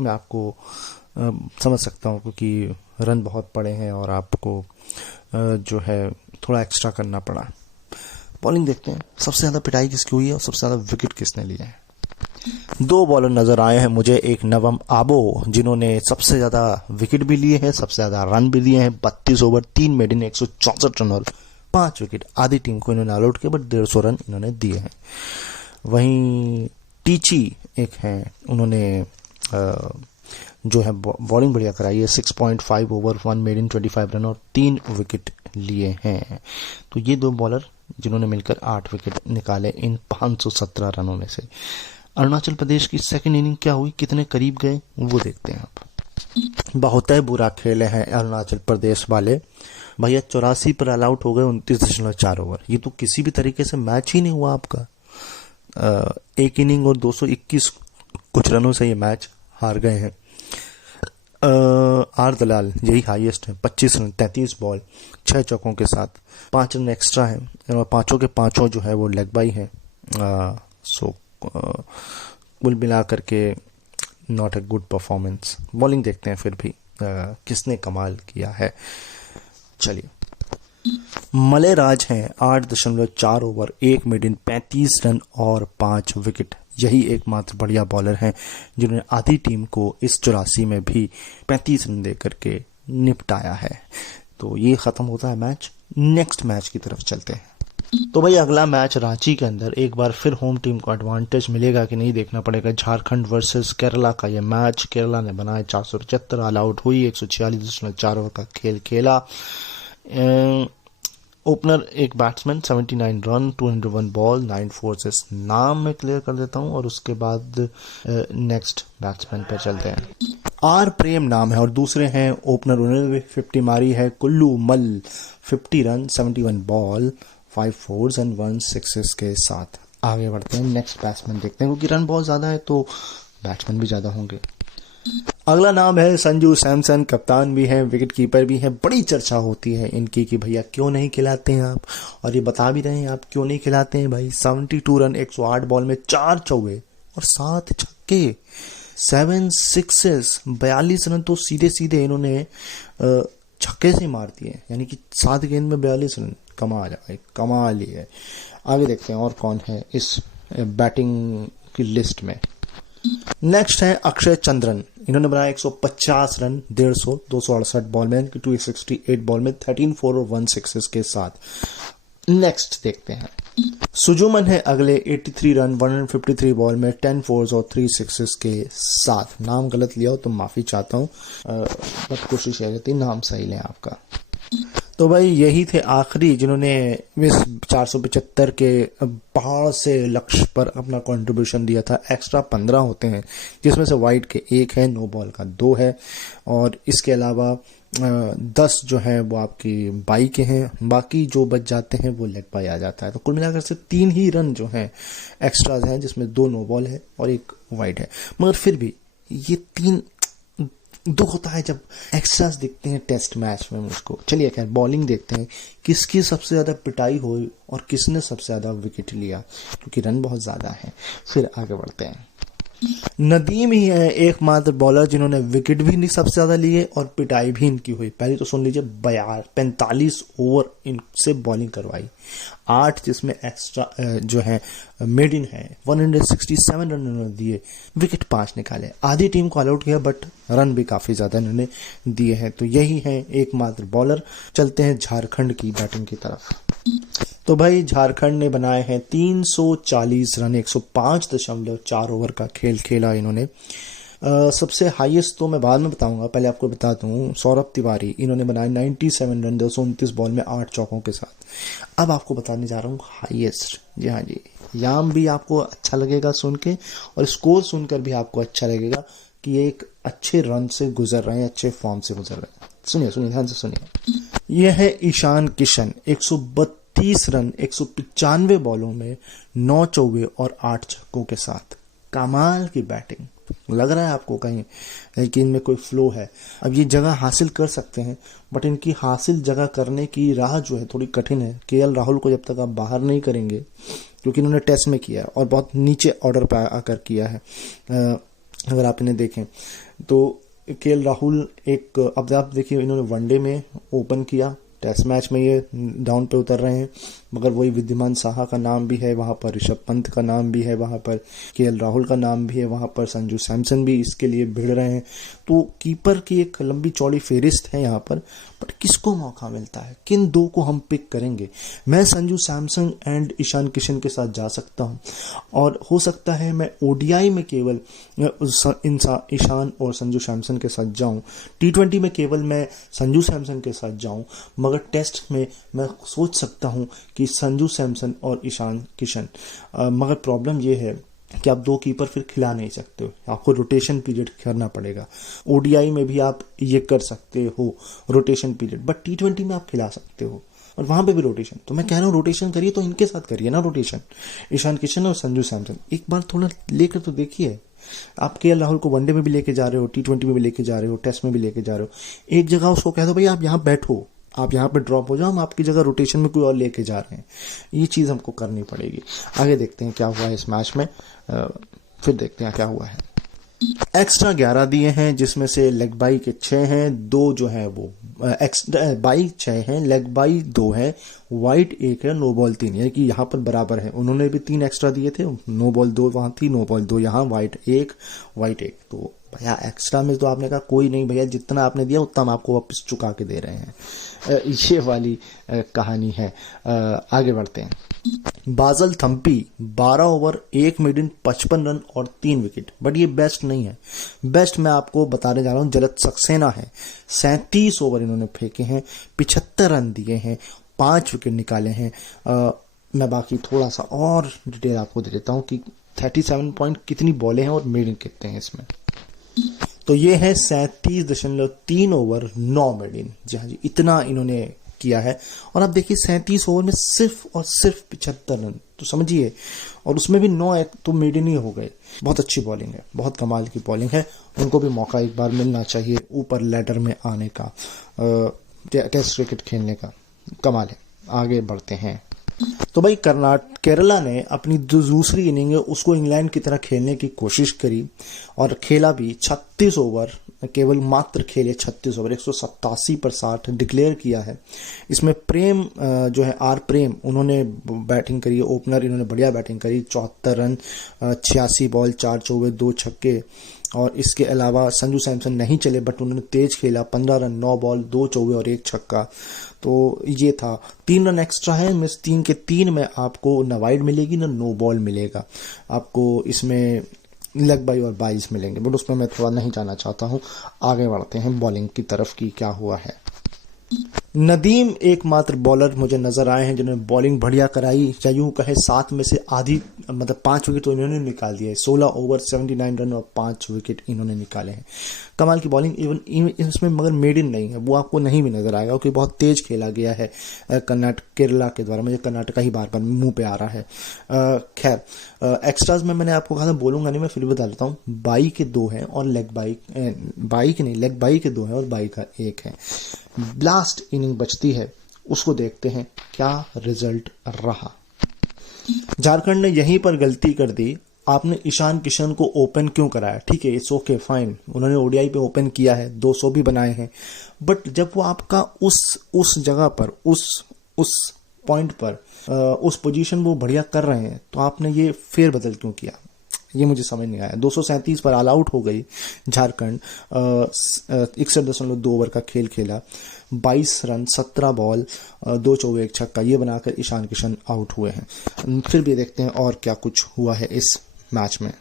मैं आपको समझ सकता हूँ क्योंकि रन बहुत पड़े हैं और आपको जो है थोड़ा एक्स्ट्रा करना पड़ा। बॉलिंग देखते हैं, सबसे ज़्यादा पिटाई किसकी हुई है और सबसे ज़्यादा विकेट किसने लिया है। 2 बॉलर नजर आए हैं मुझे, एक नवम आबो जिन्होंने सबसे ज़्यादा विकेट भी लिए हैं, सबसे ज़्यादा रन भी लिए हैं। 32 ओवर 3 मेडन, 164 रन और 5 विकेट। आधी टीम को इन्होंने ऑल आउट किया, बट 150 रन इन्होंने दिए हैं। वहीं टीची एक हैं, उन्होंने जो है बॉलिंग बढ़िया कराई है। 6.5 ओवर 1 मेडन, 25 रन और 3 विकेट लिए हैं। तो ये 2 बॉलर जिन्होंने मिलकर 8 विकेट निकाले इन 517 रनों में से। अरुणाचल प्रदेश की सेकंड इनिंग क्या हुई, कितने करीब गए, वो देखते हैं आप। बहुत ही बुरा खेले हैं अरुणाचल प्रदेश वाले भैया। 84 पर ऑल आउट हो गए 29.4 ओवर। ये तो किसी भी तरीके से मैच ही नहीं हुआ आपका। एक इनिंग और 221 कुछ रनों से ये मैच हार गए हैं। आर दलाल यही हाईएस्ट है, 25 रन, 33 बॉल, 6 चौकों के साथ। 5 रन एक्स्ट्रा है और पांचों के पांचों जो है वो लेग बाई है। सो कुल मिला करके not a good performance. Bowling देखते हैं फिर भी किसने कमाल किया है। चलिए, मलेराज हैं, 8.4 ओवर 1 मेडन, 35 रन और 5 विकेट। यही एकमात्र बढ़िया बॉलर हैं जिन्होंने आधी टीम को इस 84 में भी 35 रन दे करके निपटाया है। तो ये खत्म होता है मैच। नेक्स्ट मैच की तरफ चलते हैं। तो भाई अगला मैच रांची के अंदर एक बार फिर होम टीम को एडवांटेज मिलेगा कि नहीं देखना पड़ेगा। झारखंड वर्सेस केरला का ये मैच। केरला ने बनाए 475, ऑल आउट हुई, 146.4 ओवर का खेल खेला। ओपनर एक बैट्समैन, 79 रन, 201 बॉल, 9 फोर्सेस। नाम मैं क्लियर कर देता हूं और उसके बाद नेक्स्ट बैट्समैन पर चलते हैं। आर प्रेम नाम है और दूसरे हैं ओपनर, उन्होंने भी 50 मारी है, कुल्लू मल। 50 run, 71 ball, 5 force and 1 sixes के साथ। आगे बढ़ते हैं, नेक्स्ट बैट्समैन देखते हैं, क्योंकि रन बहुत ज्यादा है तो बैट्समैन भी ज्यादा होंगे। अगला नाम है संजू सैमसन, कप्तान भी है, विकेट कीपर भी है। बड़ी चर्चा होती है इनकी कि भैया क्यों नहीं खिलाते हैं आप, और ये बता भी रहे हैं आप क्यों नहीं खिलाते हैं भाई। 72 रन, 108 बॉल में 4 चौके और 7 छक्के, 7 सिक्सेस, 42 रन तो सीधे सीधे इन्होंने छक्के से मार दिए, यानी कि 7 गेंद में 42 रन। कमाल है भाई, कमाल ही है। आगे देखते हैं और कौन है इस बैटिंग की लिस्ट में। नेक्स्ट है अक्षय चंद्रन, इन्होंने बनाया 150 रन, 150, 268 बॉल में, 268 बॉल में, 13 4 और 1 सिक्सेस के साथ। नेक्स्ट देखते हैं सुजुमन है अगले, 83 रन, 153 बॉल में, 10 फोर्स और 3 सिक्सेस के साथ। नाम गलत लिया हो तो माफी चाहता हूँ, बट कोशिश यह रहती नाम सही लें आपका। तो भाई यही थे आखिरी जिन्होंने इस 475 के पहाड़ से लक्ष्य पर अपना कंट्रीब्यूशन दिया था। एक्स्ट्रा 15 होते हैं, जिसमें से वाइड के 1 है, नो बॉल का 2 है, और इसके अलावा 10 जो है वो आपकी बाई के हैं। बाकी जो बच जाते हैं वो लेग बाई आ जाता है। तो कुल मिलाकर से 3 ही रन जो हैं एक्स्ट्राज हैं, जिसमें 2 नो बॉल है और 1 वाइड है। मगर फिर भी ये 3 दुख होता है जब एक्स्ट्रास दिखते हैं टेस्ट मैच में मुझको। चलिए खैर बॉलिंग देखते हैं, किसकी सबसे ज्यादा पिटाई हुई और किसने सबसे ज्यादा विकेट लिया, क्योंकि रन बहुत ज्यादा है। फिर आगे बढ़ते हैं। नदीम ही है एकमात्र बॉलर जिन्होंने विकेट भी नहीं सबसे ज्यादा लिए और पिटाई भी इनकी हुई। पहले तो सुन लीजिए, 45 ओवर इनसे बॉलिंग करवाई, 8 जिसमें एक्स्ट्रा जो है मेड इन है। 167 रन इन्होंने दिए, विकेट 5 निकाले। आधी टीम को ऑल आउट किया, बट रन भी काफी ज्यादा इन्होंने दिए हैं। तो यही है एकमात्र बॉलर। चलते हैं झारखंड की बैटिंग की तरफ। तो भाई झारखंड ने बनाए हैं 340 रन, 105.4 ओवर का खेल खेला इन्होंने। सबसे हाईएस्ट तो मैं बाद में बताऊंगा, पहले आपको बता दूं सौरभ तिवारी, इन्होंने बनाए 97 रन 229 बॉल में 8 चौकों के साथ। अब आपको बताने जा रहा हूं हाईएस्ट। जी हाँ जी, याम भी आपको अच्छा लगेगा सुन के और स्कोर सुनकर भी आपको अच्छा लगेगा कि ये एक अच्छे रन से गुजर रहे हैं, अच्छे फॉर्म से गुजर रहे हैं। सुनिए सुनिए ध्यान से सुनिए। यह है ईशान किशन, 30 रन 195 बॉलों में 9 चौके और 8 छक्कों के साथ। कमाल की बैटिंग। लग रहा है आपको कहीं कि इनमें कोई फ्लो है। अब ये जगह हासिल कर सकते हैं, बट इनकी हासिल जगह करने की राह जो है थोड़ी कठिन है। केएल राहुल को जब तक आप बाहर नहीं करेंगे, क्योंकि इन्होंने टेस्ट में किया है और बहुत नीचे ऑर्डर पर आकर किया है। अगर आप इन्हें देखें तो केएल राहुल एक, अब आप देखिए इन्होंने वनडे में ओपन किया, टेस्ट मैच में ये डाउन पे उतर रहे हैं, मगर वही विद्यमान साहा का नाम भी है वहां पर, ऋषभ पंत का नाम भी है वहां पर, केएल राहुल का नाम भी है वहां पर, संजू सैमसन भी इसके लिए भिड़ रहे हैं। तो कीपर की एक लंबी चौड़ी फेरिस्त है यहाँ पर, बट किसको मौका मिलता है, किन दो को हम पिक करेंगे? मैं संजू सैमसन एंड ईशान किशन के साथ जा सकता हूं, और हो सकता है मैं ओडीआई में केवल ईशान और संजू सैमसन के साथ जाऊं, टी20 में केवल मैं संजू सैमसन के साथ जाऊं, मगर टेस्ट में मैं सोच सकता हूं कि संजू सैमसन और ईशान किशन। मगर प्रॉब्लम यह है कि आप दो कीपर फिर खिला नहीं सकते हो, आपको रोटेशन पीरियड करना पड़ेगा। ओडीआई में भी आप ये कर सकते हो रोटेशन पीरियड, बट टी20 में आप खिला सकते हो और वहां पे भी रोटेशन। तो मैं कह रहा हूँ रोटेशन करिए तो इनके साथ करिए ना रोटेशन, ईशान किशन और संजू सैमसन। एक बार थोड़ा लेकर तो देखिए। आप केएल राहुल को वनडे में भी लेके जा रहे हो, टी20 में भी लेके जा रहे हो, टेस्ट में भी लेके जा रहे हो, एक जगह उसको कह दो भाई आप यहाँ बैठो, आप यहाँ पे ड्रॉप हो जाओ, हम आपकी जगह रोटेशन में कोई और लेके जा रहे हैं। ये चीज़ हमको करनी पड़ेगी। आगे देखते हैं क्या हुआ है इस मैच में, फिर देखते हैं क्या हुआ है। एक्स्ट्रा 11 दिए हैं, जिसमें से लेग बाई के 6 हैं, 2 जो है वो बाई 6 हैं, लेग बाई 2 है, वाइट 1 है, नो बॉल 3, यानी कि यहाँ पर बराबर है। उन्होंने भी 3 एक्स्ट्रा दिए थे, नो बॉल 2 वहां थी, नो बॉल 2 यहाँ, वाइट 1 वाइट 1। तो भैया एक्स्ट्रा में तो आपने कहा कोई नहीं भैया, जितना आपने दिया उतना हम आपको वापस चुका के दे रहे हैं। ये वाली कहानी है। आगे बढ़ते हैं। बाजल थम्पी 12 ओवर 1 मेडन 55 रन और 3 विकेट, बट ये बेस्ट नहीं है। बेस्ट मैं आपको बताने जा रहा हूं जलत सक्सेना है। 37 ओवर इन्होंने फेंके हैं, 75 रन दिए हैं, 5 विकेट निकाले हैं। मैं बाकी थोड़ा सा और डिटेल आपको दे देता हूं कि 37 पॉइंट कितनी बॉलें हैं और मेडन कितने हैं इसमें। तो ये है 37.3 ओवर 9 मेडन। जी हाँ जी, इतना इन्होंने किया है। और आप देखिए 37 ओवर में सिर्फ और सिर्फ 75 रन, तो समझिए, और उसमें भी 9 तो मेडन ही हो गए। बहुत अच्छी बॉलिंग है, बहुत कमाल की बॉलिंग है। उनको भी मौका एक बार मिलना चाहिए ऊपर लैडर में आने का, टेस्ट क्रिकेट खेलने का। कमाल है। आगे बढ़ते हैं। तो भाई केरला ने अपनी जो दूसरी इनिंग है उसको इंग्लैंड की तरह खेलने की कोशिश करी और खेला भी। 36 ओवर केवल मात्र खेले, 36 ओवर 187 पर 60 डिक्लेयर किया है। इसमें प्रेम जो है आर प्रेम, उन्होंने बैटिंग करी, ओपनर इन्होंने बढ़िया बैटिंग करी। 74 रन 86 बॉल 4 चौके 2 छक्के। और इसके अलावा संजू सैमसन नहीं चले, बट उन्होंने तेज खेला, 15 रन 9 बॉल 2 चौके और 1 छक्का। तो ये था। 3 रन एक्स्ट्रा है, मिस 3 के 3 में आपको न वाइड मिलेगी न नो बॉल मिलेगा। आपको इसमें लेग बाई और बाइस मिलेंगे, बट उसमें मैं थोड़ा नहीं जाना चाहता हूँ। आगे बढ़ते हैं बॉलिंग की तरफ की क्या हुआ है। नदीम एकमात्र बॉलर मुझे नजर आए हैं जिन्होंने बॉलिंग बढ़िया कराई, या यूं कहे 7 में से आधी, मतलब 5 विकेट तो इन्होंने निकाल दिए। 16 ओवर 79 रन और 5 विकेट इन्होंने निकाले हैं। कमाल की बॉलिंग। इवन इसमें मगर मेडन नहीं है, वो आपको नहीं भी नजर आएगा क्योंकि बहुत तेज खेला गया है केरला के द्वारा। मुझे कर्नाटका ही बार बार मुंह पे आ रहा है। खैर, एक्स्ट्राज में मैंने आपको कहा था बोलूंगा नहीं, मैं फिर बता देता हूँ। बाई के 2 हैं और लेग बाई लेग बाई के 2 हैं और बाई का 1 है। लास्ट इनिंग बचती है, उसको देखते हैं क्या रिजल्ट रहा। झारखंड ने यहीं पर गलती कर दी। आपने ईशान किशन को ओपन क्यों कराया? ठीक है, इट्स ओके फाइन, उन्होंने ओडीआई पे ओपन किया है, 200 भी बनाए हैं, बट जब वो आपका उस जगह पर उस पॉइंट पर उस पोजीशन वो बढ़िया कर रहे हैं, तो आपने ये फेर बदल क्यों किया? ये मुझे समझ नहीं आया। 237 पर ऑल आउट हो गई झारखंड। 61.2 ओवर का खेल खेला, 22 रन 17 बॉल 2 चौके 1 छक्का, ये बनाकर ईशान किशन आउट हुए हैं। फिर भी देखते हैं और क्या कुछ हुआ है इस मैच में।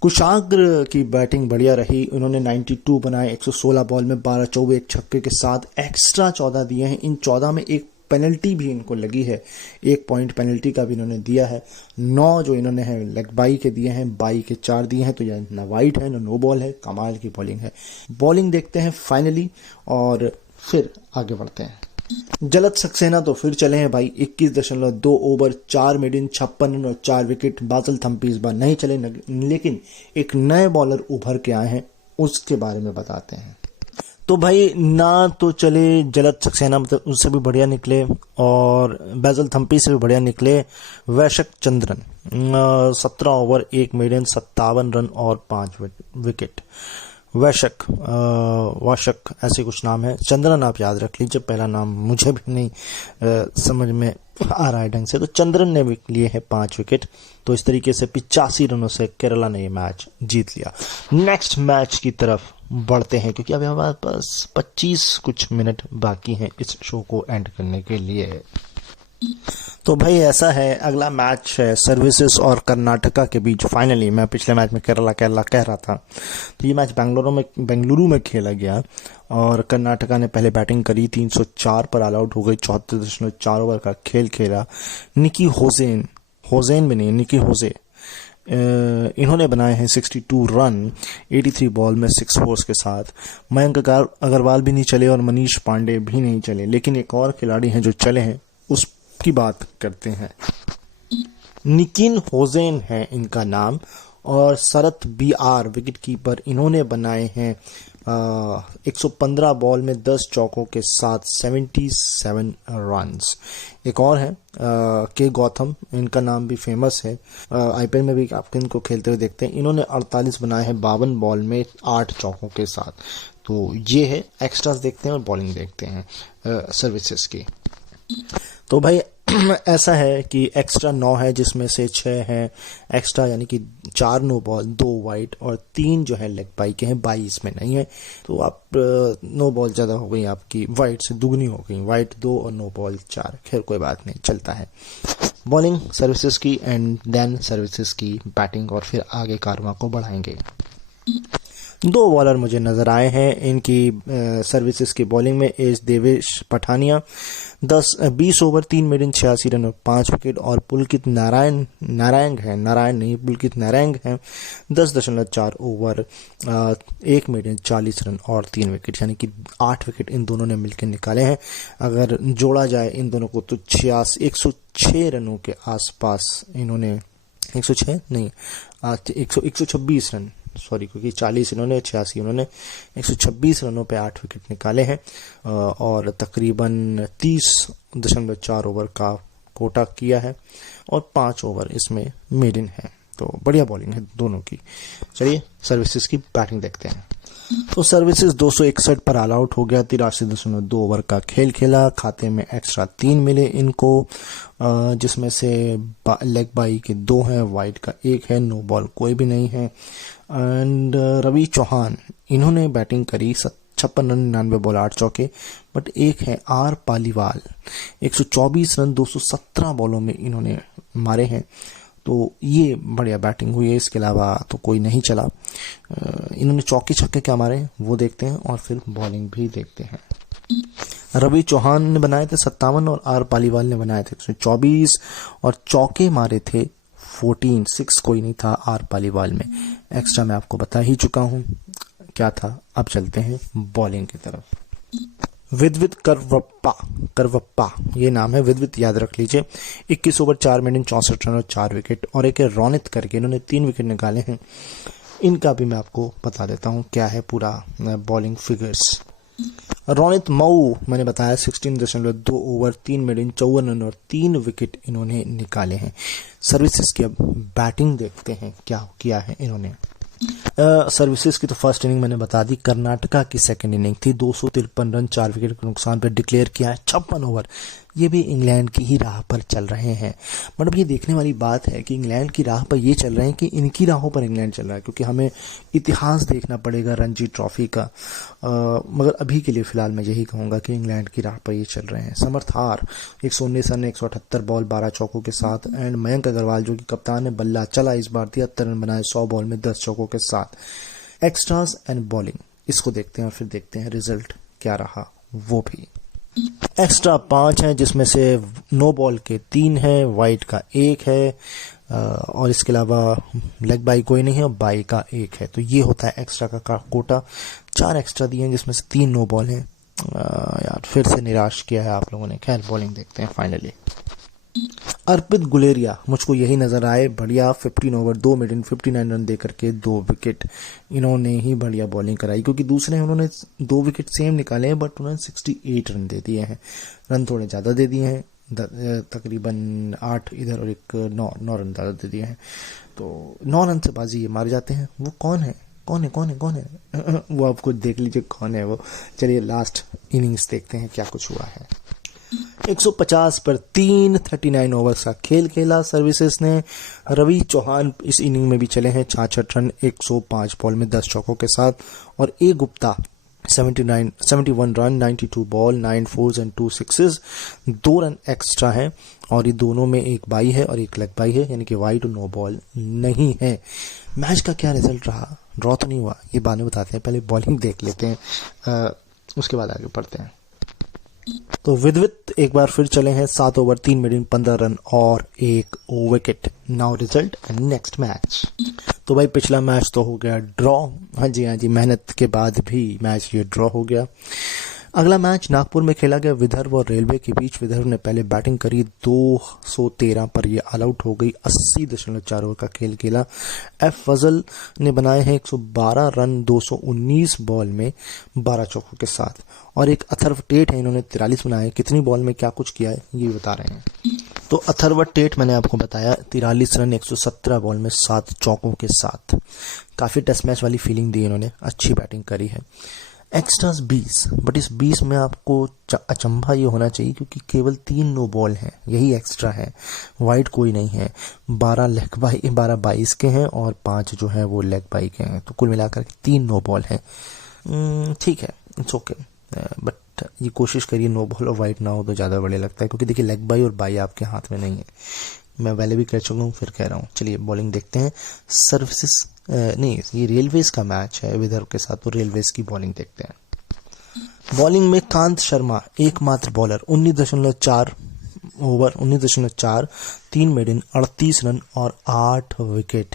कुशाग्र की बैटिंग बढ़िया रही, उन्होंने 92 बनाए 116 बॉल में 12 चौके 1 छक्के के साथ। एक्स्ट्रा 14 दिए हैं, इन 14 में एक पेनल्टी भी इनको लगी है, 1 पॉइंट पेनल्टी का भी इन्होंने दिया है। 9 जो इन्होंने है लेग बाई के दिए हैं, बाई के 4 दिए हैं, तो यह ना वाइट है ना नो बॉल है। कमाल की बॉलिंग है। बॉलिंग देखते हैं फाइनली और फिर आगे बढ़ते हैं। जलद सक्सेना तो फिर चले हैं भाई। 21.2 ओवर, 4 मेडिन, 56 रन और 4 विकेट। बादल थम्पी इस बार नहीं चले, लेकिन एक नए बॉलर उभर के आए हैं, उसके बारे में बताते हैं। तो भाई ना तो चले जलद सक्सेना, मतलब उससे भी बढ़िया निकले, और बैजल थम्पी से भी बढ़िया निकले Vyshakh Chandran. 17 over, 1 maiden, 57 run और 5 विकेट। वाशक ऐसे कुछ नाम है। चंद्रन आप याद रख लीजिए, पहला नाम मुझे भी नहीं समझ में आ रहा है ढंग से। तो चंद्रन ने भी लिए हैं 5 विकेट। तो इस तरीके से 85 रनों से केरला ने ये मैच जीत लिया। नेक्स्ट मैच की तरफ बढ़ते हैं, क्योंकि अभी हमारे पास 25 कुछ मिनट बाकी हैं इस शो को एंड करने के लिए। तो भाई ऐसा है, अगला मैच है सर्विसेज और कर्नाटका के बीच। फाइनली, मैं पिछले मैच में केरला केरला कह रहा था, तो ये मैच बेंगलुरु में खेला गया, और कर्नाटका ने पहले बैटिंग करी, 304 पर ऑल आउट हो गई, 74.4 ओवर का खेल खेला। निकी होजेन भी नहीं, निकी होजे, इन्होंने बनाए हैं 62 रन 83 बॉल में 6 फोर्स के साथ। मयंक अग्रवाल भी नहीं चले और मनीष पांडे भी नहीं चले, लेकिन एक और खिलाड़ी हैं जो चले हैं, उसकी बात करते हैं। निकिन होजेन है इनका नाम, और शरत BR विकेट कीपर, इन्होंने बनाए हैं 115 बॉल में 10 चौकों के साथ 77 रन्स। एक और है के गौतम, इनका नाम भी फेमस है, IPL में भी आप इनको खेलते हुए देखते हैं। इन्होंने 48 बनाए हैं 52 बॉल में 8 चौकों के साथ। तो ये है, एक्स्ट्रास देखते हैं और बॉलिंग देखते हैं सर्विसेज की। तो भाई ऐसा है कि एक्स्ट्रा 9 है, जिसमें से 6 हैं एक्स्ट्रा, यानी कि 4 नो बॉल, 2 वाइड और 3 जो है लेग बाई के हैं, 22 में नहीं है। तो आप नो बॉल ज़्यादा हो गई आपकी, वाइड से दुगनी हो गई, वाइड 2 और नो बॉल 4। खैर कोई बात नहीं, चलता है। बॉलिंग सर्विसेज की एंड देन सर्विसेज की बैटिंग, और फिर आगे कारवां को बढ़ाएंगे। 2 बॉलर मुझे नजर आए हैं इनकी सर्विसेज की बॉलिंग में। S Devesh Pathania, 20 over, 3 maiden, 86 run और 5 विकेट। और पुलकित नारायण है 10.4 ओवर, 1 मेडन, 40 रन और 3 विकेट, यानी कि 8 विकेट इन दोनों ने मिलकर निकाले हैं। अगर जोड़ा जाए इन दोनों को तो 106 रनों के आसपास इन्होंने, 106 नहीं, 126 रन, सॉरी, क्योंकि 40 इन्होंने, 86 इन्होंने, 126 रनों पे 8 विकेट निकाले हैं, और तकरीबन 30.4 ओवर का कोटा किया है, और 5 ओवर इसमें मेडन है। तो बढ़िया बॉलिंग है दोनों की। चलिए सर्विसेज की बैटिंग देखते हैं। तो सर्विसेज 261 पर ऑल आउट हो गया, 83.2 ओवर का खेल खेला। खाते में एक्स्ट्रा 3 मिले इनको, जिसमें से लेग बाई के 2 हैं, वाइड का 1 है, नो बॉल कोई भी नहीं है। एंड रवि चौहान, इन्होंने बैटिंग करी, 56 रन, 99 बॉल, 8 चौके। बट एक है आर पालीवाल, 124 रन 217 बॉलों में इन्होंने मारे हैं। तो ये बढ़िया बैटिंग हुई है, इसके अलावा तो कोई नहीं चला। इन्होंने चौके छक्के क्या मारे वो देखते हैं, और फिर बॉलिंग भी देखते हैं। रवि चौहान ने बनाए थे 57 और आर पालीवाल ने बनाए थे 124, और चौके मारे थे 14, 6 कोई नहीं था आर पालीवाल में। एक्स्ट्रा मैं आपको बता ही चुका हूं क्या था। अब चलते हैं बॉलिंग की तरफ। विद्वित करवप्पा ये नाम है, विद्वित याद रख लीजिए। 21 ओवर, 4 मिनट, 64 रन और 4 विकेट। और एक है रोनित करके, इन्होंने 3 विकेट निकाले हैं। इनका भी मैं आपको बता देता हूं क्या है पूरा बॉलिंग फिगर्स। रोनित मऊ मैंने बताया, 16.2 ओवर, 3 मिनट, 54 रन और 3 विकेट इन्होंने निकाले हैं। सर्विसेज की अब बैटिंग देखते हैं क्या किया है इन्होंने। सर्विसेज की तो फर्स्ट इनिंग मैंने बता दी। कर्नाटका की सेकंड इनिंग थी, 253 रन, 4 विकेट के नुकसान पर डिक्लेयर किया है। 56 ओवर, ये भी इंग्लैंड की ही राह पर चल रहे हैं। मतलब ये देखने वाली बात है कि इंग्लैंड की राह पर ये चल रहे हैं कि इनकी राहों पर इंग्लैंड चल रहा है, क्योंकि हमें इतिहास देखना पड़ेगा रणजी ट्रॉफी का। मगर अभी के लिए फिलहाल मैं यही कहूंगा कि इंग्लैंड की राह पर ये चल रहे हैं। समर्थार 119 रन, 178 बॉल, 12 चौकों के साथ। एंड मयंक अग्रवाल जो कि कप्तान है, बल्ला चला इस बार, 73 रन बनाए 100 बॉल में 10 चौकों के साथ। एक्स्ट्रास एंड बॉलिंग, इसको देखते हैं और फिर देखते हैं रिजल्ट क्या रहा वो भी। एक्स्ट्रा 5 है, जिसमें से नो बॉल के 3 है, वाइड का 1 है, और इसके अलावा लेग बाई कोई नहीं है, और बाई का 1 है। तो ये होता है एक्स्ट्रा का कोटा। 4 एक्स्ट्रा दिए हैं, जिसमें से 3 नो बॉल हैं, यार फिर से निराश किया है आप लोगों ने। खैर बॉलिंग देखते हैं फाइनली। अर्पित गुलेरिया, मुझको यही नजर आए, बढ़िया 15 ओवर 2 मिनट 59 रन दे करके 2 विकेट। इन्होंने ही बढ़िया बॉलिंग कराई, क्योंकि दूसरे उन्होंने 2 विकेट सेम निकाले हैं, बट उन्होंने 68 रन दे दिए हैं। रन थोड़े ज़्यादा दे दिए हैं, तकरीबन 8 इधर और एक 9 रन ज़्यादा दे दिए हैं। तो 9 रन से बाजी ये मार जाते हैं। वो कौन है वो आप खुद देख लीजिए कौन है वो। चलिए लास्ट इनिंग्स देखते हैं क्या कुछ हुआ है। 150 पर 39 ओवर्स का खेल खेला सर्विसेज ने। रवि चौहान इस इनिंग में भी चले हैं 66 रन 105 बॉल में 10 चौकों के साथ। और A Gupta 71 run 92 ball 9 fours and 2 sixes. 2 run extra है और ये दोनों में एक बाई है और एक लेग बाई है, यानी कि वाइड और नो बॉल नहीं है। मैच का क्या रिजल्ट रहा? ड्रॉ तो नहीं हुआ, ये बाद में बताते हैं, पहले बॉलिंग देख लेते हैं, उसके बाद आगे बढ़ते हैं। तो विदवित एक बार फिर चले हैं 7 ओवर 3 मिनट 15 रन और 1 wicket. Now result and next match. तो भाई पिछला मैच तो हो गया ड्रॉ। हाँ जी, मेहनत के बाद भी मैच ये ड्रॉ हो गया। अगला मैच नागपुर में खेला गया विदर्भ और रेलवे के बीच। विदर्भ ने पहले बैटिंग करी, 213 पर ये ऑल आउट हो गई। 80.4 ओवर का खेल खेला। एफ फजल ने बनाए हैं 112 रन 219 बॉल में 12 चौकों के साथ। और एक अथर्व टेट है, इन्होंने 43 बनाए। कितनी बॉल में क्या कुछ किया है ये बता रहे हैं। तो अथर्व टेट मैंने आपको बताया 43 रन 117 बॉल में 7 चौकों के साथ। काफ़ी टेस्ट मैच वाली फीलिंग दी इन्होंने, अच्छी बैटिंग करी है। एक्स्ट्रास 20, बट इस 20 में आपको अचंभा ये होना चाहिए क्योंकि केवल 3 नो बॉल हैं, यही एक्स्ट्रा है, वाइड कोई नहीं है। 12 लेग बाई 12 22 के हैं और 5 जो है वो लेग बाई के हैं, तो कुल मिलाकर 3 नो बॉल हैं। ठीक है, इट्स ओके, बट ये कोशिश करिए नो बॉल और वाइड ना हो तो ज़्यादा बढ़िया लगता है, क्योंकि देखिए लेग बाई और बाई आपके हाथ में नहीं है। मैं पहले भी कह चुका हूँ, फिर कह रहा हूँ। चलिए बॉलिंग देखते हैं। सर्विसेज नहीं, ये रेलवेज का मैच है विदर्भ के साथ, तो रेलवेज की बॉलिंग देखते हैं। बॉलिंग में कांत शर्मा एकमात्र बॉलर, 19.4 ओवर 19.4 3 मेडन 38 रन और 8 विकेट।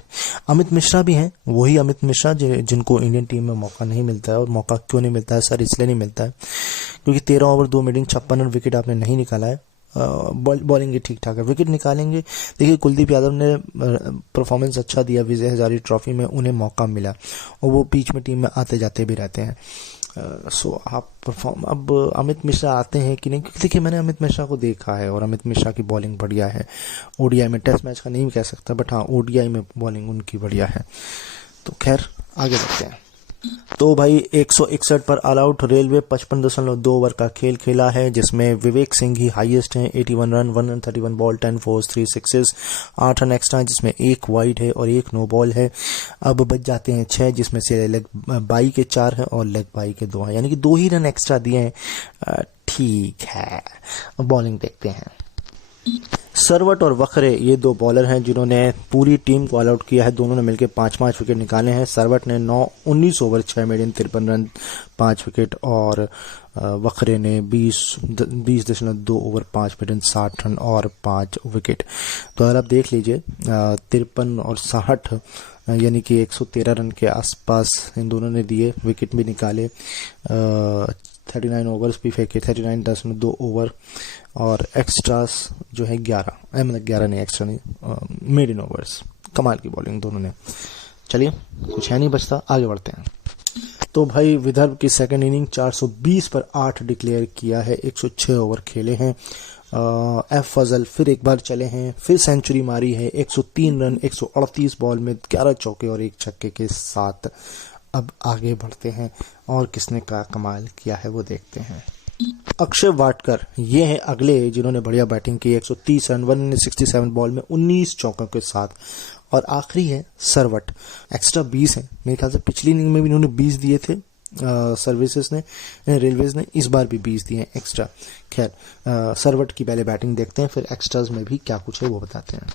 अमित मिश्रा भी हैं, वही अमित मिश्रा जिनको इंडियन टीम में मौका नहीं मिलता है। और मौका क्यों नहीं मिलता है सर? इसलिए नहीं मिलता है क्योंकि 13 ओवर 2 मेडन 56 रन विकेट आपने नहीं निकाला है। बॉलिंग ठीक ठाक है, विकेट निकालेंगे। देखिए कुलदीप यादव ने परफॉर्मेंस अच्छा दिया विजय हजारे ट्रॉफी में, उन्हें मौका मिला और वो बीच में टीम में आते जाते भी रहते हैं। सो आप अब अमित मिश्रा आते हैं कि नहीं, क्योंकि देखिए मैंने अमित मिश्रा को देखा है और अमित मिश्रा की बॉलिंग बढ़िया है। ओडीआई में, टेस्ट मैच का नहीं कह सकता, बट हाँ ओडीआई में बॉलिंग उनकी बढ़िया है। तो खैर आगे बढ़ते हैं। तो भाई 161 पर ऑल आउट। रेलवे 55.2 ओवर का खेल खेला है, जिसमें विवेक सिंह ही हाईएस्ट हैं, 81 run 131 ball 10 force 3 sixes. 8 run extra, जिसमें 1 वाइड है और 1 नो बॉल है। अब बच जाते हैं 6, जिसमें से लेग बाई के 4 हैं और लेग बाई के 2 हैं, यानी कि 2 ही रन एक्स्ट्रा दिए हैं। ठीक है, बॉलिंग देखते हैं। सरवट और वखरे ये 2 बॉलर हैं जिन्होंने पूरी टीम को ऑल आउट किया है। दोनों ने मिलकर 5-5 विकेट निकाले हैं। सरवट ने 19 ओवर 6 मेडन 53 रन 5 विकेट और वखरे ने 20.2 ओवर 5 मेडन 60 रन और 5 विकेट। तो अगर आप देख लीजिए 53 और 60 यानी कि 113 रन के आसपास इन दोनों ने दिए, विकेट भी निकाले। 39 ओवर्स भी फेंके, 39.2 ओवर और एक्स्ट्रास जो है 11, मतलब 11 नहीं, एक्स्ट्रा नहीं, मेडन ओवर्स। कमाल की बॉलिंग दोनों ने। चलिए कुछ है नहीं बचता, आगे बढ़ते हैं। तो भाई विदर्भ की सेकंड इनिंग 420 पर 8 डिक्लेयर किया है, 106 ओवर खेले हैं। एफ फजल फिर एक बार चले हैं, फिर सेंचुरी मारी है, 103 रन 138 बॉल में 11 चौके और 1 छक्के के साथ। अब आगे बढ़ते हैं और किसने का कमाल किया है वो देखते हैं। अक्षय वाटकर ये हैं अगले जिन्होंने बढ़िया बैटिंग की, 130 रन 167 बॉल में 19 चौकों के साथ। और आखिरी है सरवट, एक्स्ट्रा 20 है। मेरे ख्याल से पिछली इनिंग में भी इन्होंने 20 दिए थे सर्विसेज ने, रेलवेज ने, इस बार भी 20 दिए हैं एक्स्ट्रा। खैर सरवट की पहले बैटिंग देखते हैं, फिर एक्स्ट्राज में भी क्या कुछ है वो बताते हैं।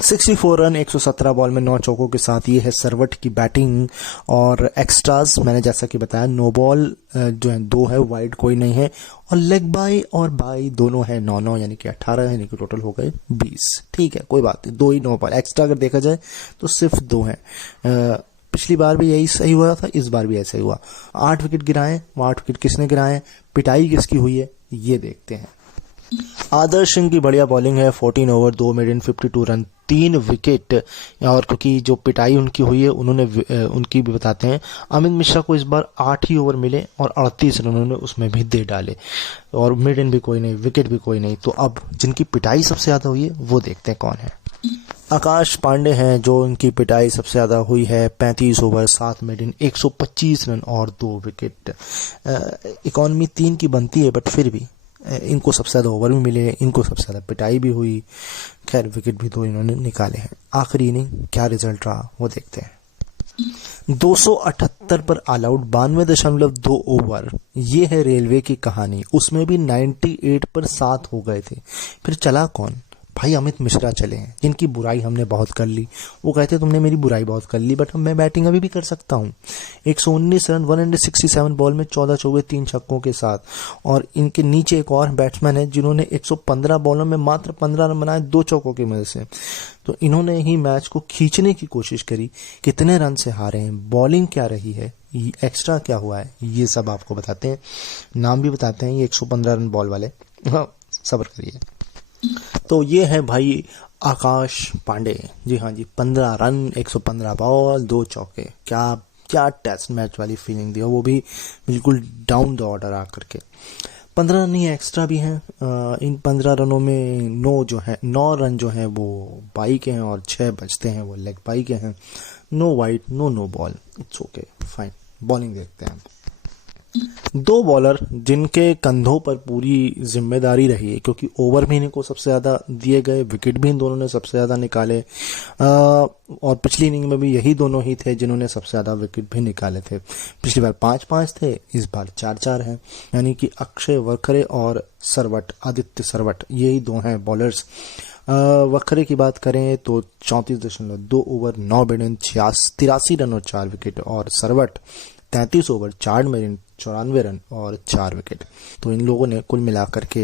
64 रन 117 बॉल में 9 चौकों के साथ ये है सरवट की बैटिंग। और एक्स्ट्राज मैंने जैसा कि बताया, नो बॉल जो है 2 है, वाइड कोई नहीं है, और लेग बाई और बाई दोनों है 9-9, यानी कि 18, यानी कि टोटल हो गए 20। ठीक है, कोई बात नहीं, 2 ही नो बॉल। एक्स्ट्रा अगर देखा जाए तो सिर्फ 2 हैं। पिछली बार भी यही सही हुआ था, इस बार भी ऐसा ही हुआ। 8 विकेट गिराए, वो 8 विकेट किसने गिराए, पिटाई किसकी हुई है, ये देखते हैं। आदर्श सिंह की बढ़िया बॉलिंग है, 14 ओवर 2 मेडन 52 रन 3 विकेट। और क्योंकि जो पिटाई उनकी हुई है उन्होंने उनकी भी बताते हैं। अमित मिश्रा को इस बार 8 ही ओवर मिले और 38 रन उन्होंने उसमें भी दे डाले, और मेडन भी कोई नहीं, विकेट भी कोई नहीं। तो अब जिनकी पिटाई सबसे ज़्यादा हुई है वो देखते हैं कौन है। आकाश पांडे हैं जो इनकी पिटाई सबसे ज़्यादा हुई है, 35 ओवर 7 मेडन 125 रन और 2 विकेट। इकॉनमी 3 की बनती है, बट फिर भी इनको सबसे ज़्यादा ओवर भी मिले, इनको सबसे ज़्यादा पिटाई भी हुई। खैर विकेट भी 2 इन्होंने निकाले हैं। आखिरी इनिंग क्या रिजल्ट रहा वो देखते हैं। 278 पर ऑल आउट, 92.2 ओवर। ये है रेलवे की कहानी। उसमें भी 98 पर 7 हो गए थे। फिर चला कौन? भाई अमित मिश्रा चले हैं, जिनकी बुराई हमने बहुत कर ली। वो कहते तुमने मेरी बुराई बहुत कर ली, बट मैं बैटिंग अभी भी कर सकता हूँ। 119 रन 167 बॉल में 14 चौके 3 छक्कों के साथ। और इनके नीचे एक और बैट्समैन है जिन्होंने 115 बॉलों में मात्र 15 रन बनाए 2 चौकों की मदद से। तो इन्होंने ही मैच को खींचने की कोशिश करी। कितने रन से हारे हैं, बॉलिंग क्या रही है, एक्स्ट्रा क्या हुआ है, ये सब आपको बताते हैं। नाम भी बताते हैं ये 115 रन बॉल वाले। हाँ, सब्र करिए। तो ये है भाई आकाश पांडे। जी हाँ जी, 15 रन 115 बॉल 2 चौके। क्या क्या टेस्ट मैच वाली फीलिंग दी, और वो भी बिल्कुल डाउन द ऑर्डर आकर के। 15 रन ही एक्स्ट्रा भी हैं। इन 15 रनों में 9 रन जो हैं वो बाई के हैं और 6 बचते हैं वो लेग बाई के हैं। No wide no ball, it's okay fine. Bowling देखते हैं। 2 बॉलर जिनके कंधों पर पूरी जिम्मेदारी रही है, क्योंकि ओवर भी इनको सबसे ज़्यादा दिए गए, विकेट भी इन दोनों ने सबसे ज़्यादा निकाले। और पिछली इनिंग में भी यही दोनों ही थे जिन्होंने सबसे ज़्यादा विकेट भी निकाले थे। पिछली बार 5-5 थे, इस बार 4-4 हैं। यानी कि अक्षय वखरे और सरवट, आदित्य सरवट, यही 2 हैं बॉलर्स। वखरे की बात करें तो 34.2 ओवर 9 मेडन 83 रन और 4 विकेट। और सरवट 33 ओवर 4 मेडन 94 रन और 4 विकेट। तो इन लोगों ने कुल मिलाकर के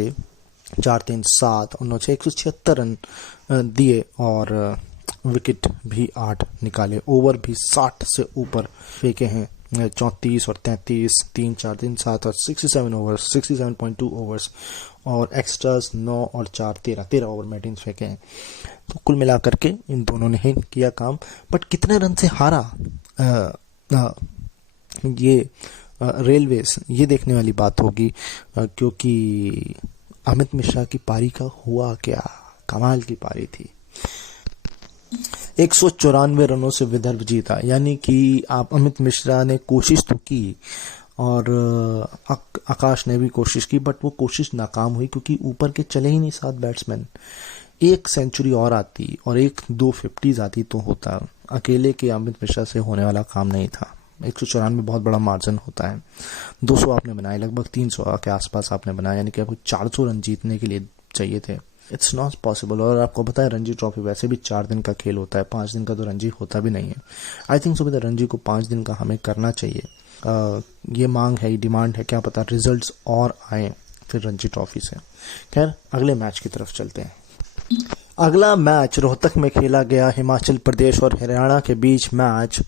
4-3-7 और 9-6 176 रन दिए, और विकेट भी 8 निकाले। ओवर भी 60 से ऊपर फेंके हैं, 34 और 33, 3-4-3-7 और 67 ओवर 67.2 ओवर्स। और एक्स्ट्रास 9 और 4 13 ओवर मेडिन्स फेंके हैं। तो कुल मिलाकर के इन दोनों ने ही किया काम। बट कितने रन से हारा ये रेलवेज, ये देखने वाली बात होगी, क्योंकि अमित मिश्रा की पारी का हुआ क्या, कमाल की पारी थी। 194 रनों से विदर्भ जीता। यानी कि आप अमित मिश्रा ने कोशिश तो की और आकाश ने भी कोशिश की, बट वो कोशिश नाकाम हुई, क्योंकि ऊपर के चले ही नहीं 7 बैट्समैन। एक सेंचुरी और आती और 1-2 50s आती तो होता। अकेले के अमित मिश्रा से होने वाला काम नहीं था। 194 बहुत बड़ा मार्जिन होता है। 200 आपने बनाए, लगभग 300 के आसपास आपने बनाया, यानी कि आपको 400 रन जीतने के लिए चाहिए थे। It's not possible. और आपको पता है रणजी ट्रॉफी वैसे भी 4 दिन का खेल होता है, 5 दिन का तो रणजी होता भी नहीं है। आई थिंक सुबह रणजी को 5 दिन का हमें करना चाहिए। ये मांग है, डिमांड है, क्या पता रिजल्ट्स और आए फिर रणजी ट्रॉफी से। खैर अगले मैच की तरफ चलते हैं। अगला मैच रोहतक में खेला गया, हिमाचल प्रदेश और हरियाणा के बीच मैच।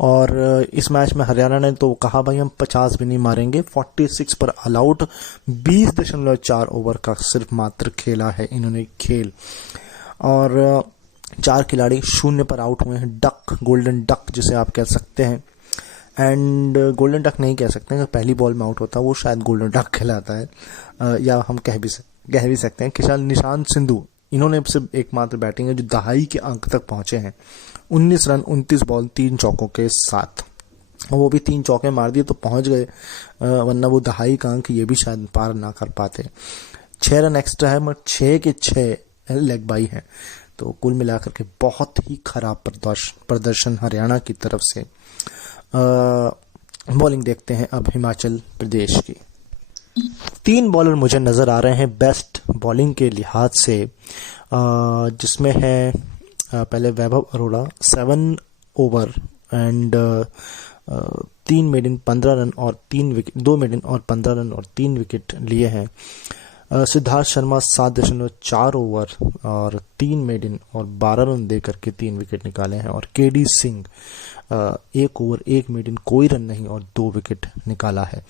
और इस मैच में हरियाणा ने तो कहा भाई हम 50 भी नहीं मारेंगे। 46 पर ऑल आउट, 20.4 ओवर का सिर्फ मात्र खेला है इन्होंने खेल। और 4 खिलाड़ी 0 पर आउट हुए हैं। डक, गोल्डन डक जिसे आप कह सकते हैं, एंड गोल्डन डक नहीं कह सकते हैं, पहली बॉल में आउट होता है वो शायद गोल्डन डक कहलाता है, या हम कह भी सकते हैं। किसान निशांत सिंधु, इन्होंने सिर्फ एकमात्र बैटिंग है जो दहाई के अंक तक पहुंचे हैं। 19 रन 29 बॉल 3 चौकों के साथ, और वो भी 3 चौके मार दिए तो पहुंच गए, वरना वो दहाई का अंक ये भी शायद पार ना कर पाते। 6 रन एक्स्ट्रा है, मगर 6 के 6 लेग बाई है। तो कुल मिलाकर के बहुत ही खराब प्रदर्शन हरियाणा की तरफ से। बॉलिंग देखते हैं अब हिमाचल प्रदेश की। 3 बॉलर मुझे नज़र आ रहे हैं बेस्ट बॉलिंग के लिहाज से, जिसमें है पहले Vaibhav Arora 7 over and 3 maiden 15 run और 3 विकेट, 2 मेडन और 15 रन और 3 विकेट लिए हैं। सिद्धार्थ शर्मा 7.4 ओवर और 3 मेडन और 12 रन दे करके 3 विकेट निकाले हैं। और केडी सिंह 1 ओवर 1 मेडन, कोई रन नहीं और 2 विकेट निकाला है।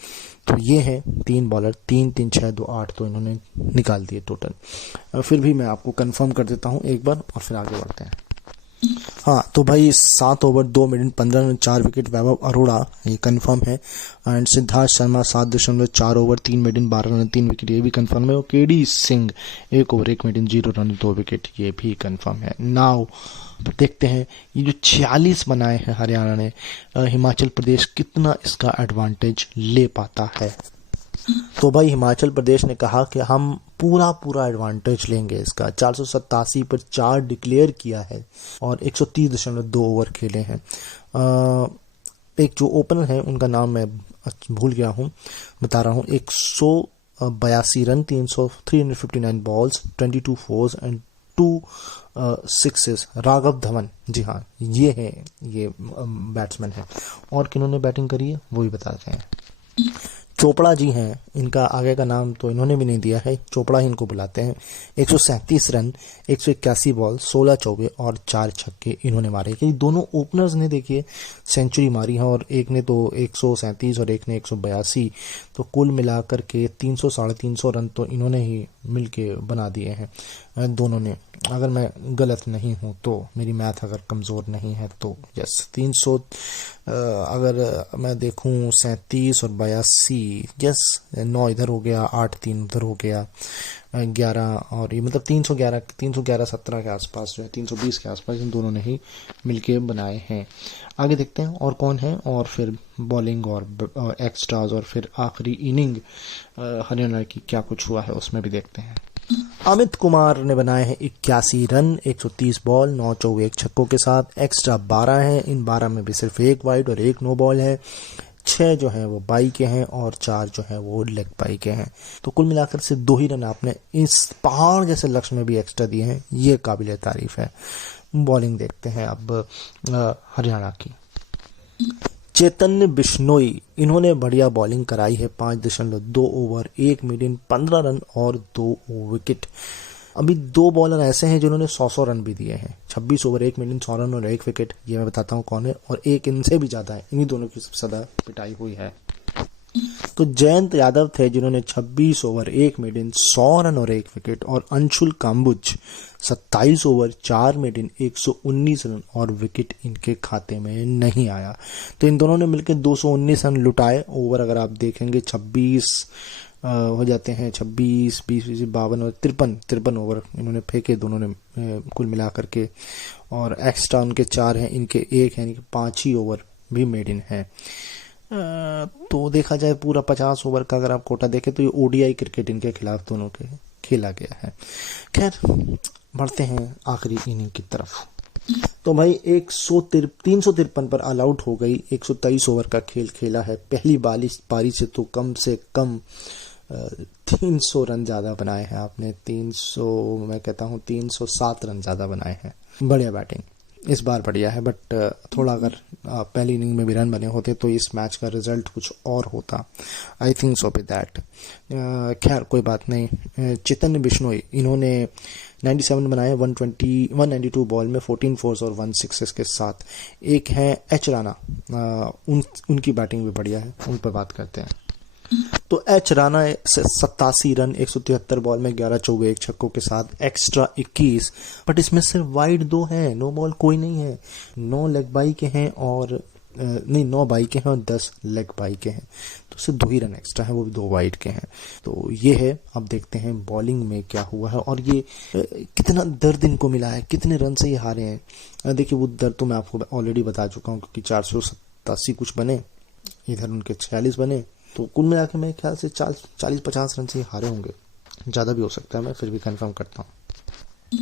तो ये हैं 3 बॉलर, 3-3-6-2-8 तो इन्होंने निकाल दिए टोटल। फिर भी मैं आपको कंफर्म कर देता हूँ एक बार और फिर आगे बढ़ते हैं। हाँ, तो भाई 7 ओवर 2 मिनट 15 रन 4 विकेट वैभव अरोड़ा, ये कंफर्म है। And Siddharth Sharma 7.4 over 3 minute 12 run 3 wicket, ये भी कंफर्म है। और KD Singh 1 over 1 minute 0 run 2 wicket, ये भी कंफर्म है। नाउ देखते हैं ये जो 46 बनाए हैं हरियाणा ने, हिमाचल प्रदेश कितना इसका एडवांटेज ले पाता है। तो भाई हिमाचल प्रदेश ने कहा कि हम पूरा एडवांटेज लेंगे इसका। 487 पर 4 डिक्लेयर किया है और 130.2 ओवर खेले हैं। एक जो ओपनर है उनका नाम मैं भूल गया हूँ, बता रहा हूँ। 182 run, 359 balls, 22 fours and 2 sixes, Raghav Dhawan. जी हाँ, ये है, ये बैट्समैन है। और किन्होंने बैटिंग करी है वो भी बताते हैं। चोपड़ा जी हैं, इनका आगे का नाम तो इन्होंने भी नहीं दिया है, चोपड़ा ही इनको बुलाते हैं। 137 रन, 181 बॉल, 16 चौके और 4 छक्के इन्होंने मारे। क्योंकि दोनों ओपनर्स ने देखिए सेंचुरी मारी है, और एक ने तो 137 और एक ने 182, तो कुल मिलाकर के 300 साढ़े 300 रन तो इन्होंने ही मिलके बना दिए हैं दोनों ने। अगर मैं गलत नहीं हूँ तो, मेरी मैथ अगर कमज़ोर नहीं है तो, यस 300, अगर मैं देखूँ 37 और 82, यस 9 इधर हो गया, 8 3 उधर हो गया, 11 और ये मतलब 311 17 के आसपास जो है, 320 के आसपास इन दोनों ने ही मिलके बनाए हैं। आगे देखते हैं और कौन है, और फिर बॉलिंग और एक्स्ट्राज और फिर आखिरी इनिंग हरियाणा की क्या कुछ हुआ है उसमें भी देखते हैं। अमित कुमार ने बनाए हैं 81 रन, 130 बॉल, 9 चौके 1 छक्कों के साथ। एक्स्ट्रा 12 हैं, इन 12 में भी सिर्फ 1 वाइड और 1 नो बॉल है। 6 जो हैं वो बाई के हैं और 4 जो हैं वो लेग बाई के हैं। तो कुल मिलाकर से 2 ही रन आपने इस पहाड़ जैसे लक्ष्य में भी एक्स्ट्रा दिए हैं, ये काबिल तारीफ है। बॉलिंग देखते हैं अब हरियाणा की। चैतन्य बिश्नोई, इन्होंने बढ़िया बॉलिंग कराई है। 5.2 ओवर 1 मिनट 15 रन और 2 विकेट। अभी 2 बॉलर ऐसे हैं जिन्होंने 100 रन भी दिए हैं। 26 ओवर 1 मिनट 100 रन और 1 विकेट, ये मैं बताता हूँ कौन है। और एक इनसे भी ज़्यादा है, इन्हीं दोनों की सबसे ज़्यादा पिटाई हुई है। तो जयंत यादव थे जिन्होंने 26 ओवर 1 मिनट 100 रन और 1 विकेट। और अंशुल काम्बुज 27 ओवर 4 मिनट 119 रन और विकेट इनके खाते में नहीं आया। तो इन दोनों ने मिलकर 219 रन लुटाए। ओवर अगर आप देखेंगे 26 हो जाते हैं, 26 20 52 और 53 ओवर इन्होंने फेंके दोनों ने कुल मिला करके। और एक्स्ट्रा उनके 4 हैं, इनके 1 है, इनके 5 ही ओवर भी मेड इन है। तो देखा जाए पूरा 50 ओवर का अगर आप कोटा देखें तो ये ओडीआई क्रिकेट इनके खिलाफ दोनों के खेला गया है। खैर बढ़ते हैं आखिरी इनिंग की तरफ। तो भाई 353 पर ऑल आउट हो गई। 123 ओवर का खेल खेला है। पहली पारी से तो कम 300 रन ज़्यादा बनाए हैं आपने। 300 मैं कहता हूँ 307 रन ज़्यादा बनाए हैं। बढ़िया बैटिंग इस बार बढ़िया है, बट थोड़ा अगर पहली इनिंग में भी रन बने होते तो इस मैच का रिजल्ट कुछ और होता। I think so with that. खैर कोई बात नहीं। चैतन्य बिश्नोई इन्होंने 97 बनाए 192 बॉल में, 14 फोर्स और 1 सिक्सेस के साथ। एक है एच राणा, उनकी बैटिंग भी बढ़िया है, उन पर बात करते हैं। तो एच राणा 87 रन 173 बॉल में, 11 चौके 1 छक्कों के साथ। एक्स्ट्रा 21, बट इसमें सिर्फ वाइड 2 हैं, नो बॉल कोई नहीं है। 9 लेग बाई के हैं और 9 बाई के हैं और 10 लेग बाई के हैं। तो सिर्फ 2 ही रन एक्स्ट्रा है, वो भी 2 वाइड के हैं। तो ये है। अब देखते हैं बॉलिंग में क्या हुआ है और ये कितना दर्द इनको मिला है, कितने रन से ये हारे हैं। देखिए वो दर्द तो मैं आपको ऑलरेडी बता चुका हूँ, क्योंकि 487 कुछ बने, इधर उनके 46 बने। तो कुल मिला के मेरे ख्याल से 40-50 रन से हारे होंगे, ज़्यादा भी हो सकता है, मैं फिर भी कंफर्म करता हूँ।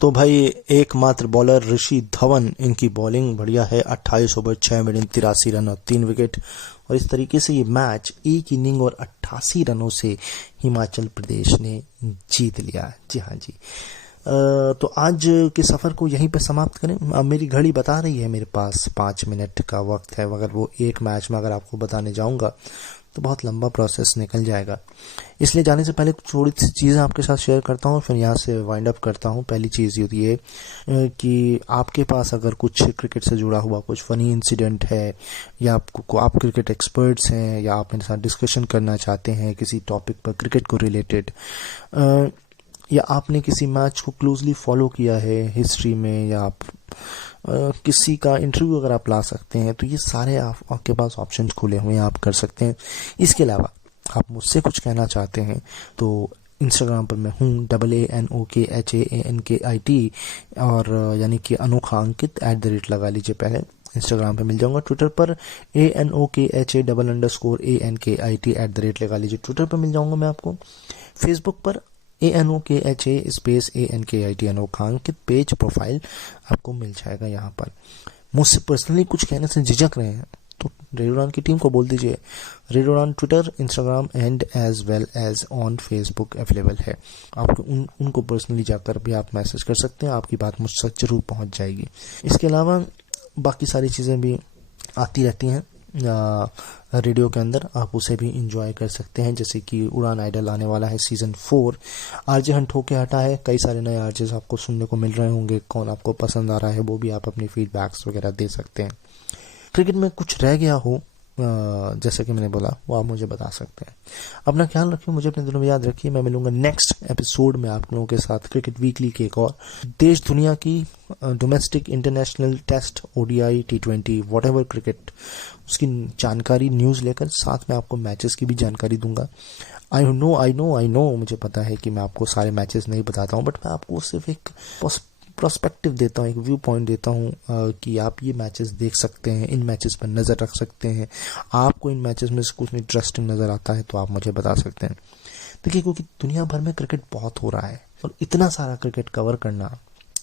तो भाई एकमात्र बॉलर ऋषि धवन, इनकी बॉलिंग बढ़िया है। 28 ओवर 6 मिनट 83 रन और 3 विकेट। और इस तरीके से ये मैच 1 इनिंग और 88 रनों से हिमाचल प्रदेश ने जीत लिया। जी हाँ जी। तो आज के सफ़र को यहीं पे समाप्त करें। अब मेरी घड़ी बता रही है मेरे पास 5 मिनट का वक्त है। अगर वो एक मैच में अगर आपको बताने जाऊंगा तो बहुत लंबा प्रोसेस निकल जाएगा। इसलिए जाने से पहले थोड़ी सी चीज़ें आपके साथ शेयर करता हूँ, फिर यहाँ से वाइंड अप करता हूँ। पहली चीज़ ये है कि आपके पास अगर कुछ क्रिकेट से जुड़ा हुआ कुछ फ़नी इंसिडेंट है, या आप क्रिकेट एक्सपर्ट्स हैं, या आप मेरे साथ डिस्कशन करना चाहते हैं किसी टॉपिक पर क्रिकेट को रिलेटेड, या आपने किसी मैच को क्लोजली फॉलो किया है हिस्ट्री में, या आप किसी का इंटरव्यू अगर आप ला सकते हैं, तो ये सारे आपके पास ऑप्शंस खुले हुए हैं, आप कर सकते हैं। इसके अलावा आप मुझसे कुछ कहना चाहते हैं तो इंस्टाग्राम पर मैं हूँ AANOKHAANKIT, और यानी कि अनोखा अंकित @ लगा लीजिए, पहले इंस्टाग्राम पे मिल जाऊंगा। ट्विटर पर ANOKHA_ANKIT @ लगा लीजिए, ट्विटर पर मिल जाऊंगा मैं आपको। फेसबुक पर ANOKHA_ANKIT अनोखा अंकित पेज प्रोफाइल आपको मिल जाएगा। यहाँ पर मुझसे पर्सनली कुछ कहने से झिझक रहे हैं तो रेडियो उड़ान की टीम को बोल दीजिए। Radio Udaan Twitter, Instagram and as well as on Facebook available है। आपको उनको पर्सनली जाकर भी आप मैसेज कर सकते हैं, आपकी बात मुझ तक जरूर पहुंच जाएगी। इसके अलावा बाकी सारी चीज़ें भी आती रहती हैं रेडियो के अंदर, आप उसे भी इंजॉय कर सकते हैं। जैसे कि उड़ान आइडल आने वाला है सीज़न 4, आरजे हंट होके हटा है, कई सारे नए आरजेस आपको सुनने को मिल रहे होंगे। कौन आपको पसंद आ रहा है वो भी आप अपनी फीडबैक्स वगैरह दे सकते हैं। क्रिकेट में कुछ रह गया हो जैसे कि मैंने बोला, वो आप मुझे बता सकते हैं। अपना ख्याल रखिए, मुझे अपने दिलों में याद रखिए। मैं मिलूंगा नेक्स्ट एपिसोड में आप लोगों के साथ क्रिकेट वीकली के एक और देश दुनिया की domestic, international, Test, ODI, T20 whatever cricket उसकी जानकारी, न्यूज़ लेकर साथ में आपको मैचेस की भी जानकारी दूंगा। आई नो मुझे पता है कि मैं आपको सारे मैचेस नहीं बताता हूँ, बट मैं आपको सिर्फ एक प्रोस्पेक्टिव देता हूँ, एक व्यू पॉइंट देता हूँ कि आप ये मैचेस देख सकते हैं, इन मैचेस पर नज़र रख सकते हैं। आपको इन मैचेस में से कुछ इंटरेस्टिंग नज़र आता है तो आप मुझे बता सकते हैं। देखिए, क्योंकि दुनिया भर में क्रिकेट बहुत हो रहा है और इतना सारा क्रिकेट कवर करना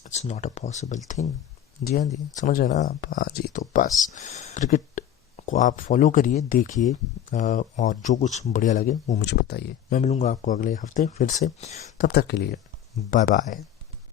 it's not a possible thing. जी हाँ जी, समझ रहे ना आप? हाँ जी, तो बस क्रिकेट को आप फॉलो करिए, देखिए, और जो कुछ बढ़िया लगे वो मुझे बताइए। मैं मिलूंगा आपको अगले हफ्ते फिर से, तब तक के लिए बाय बाय।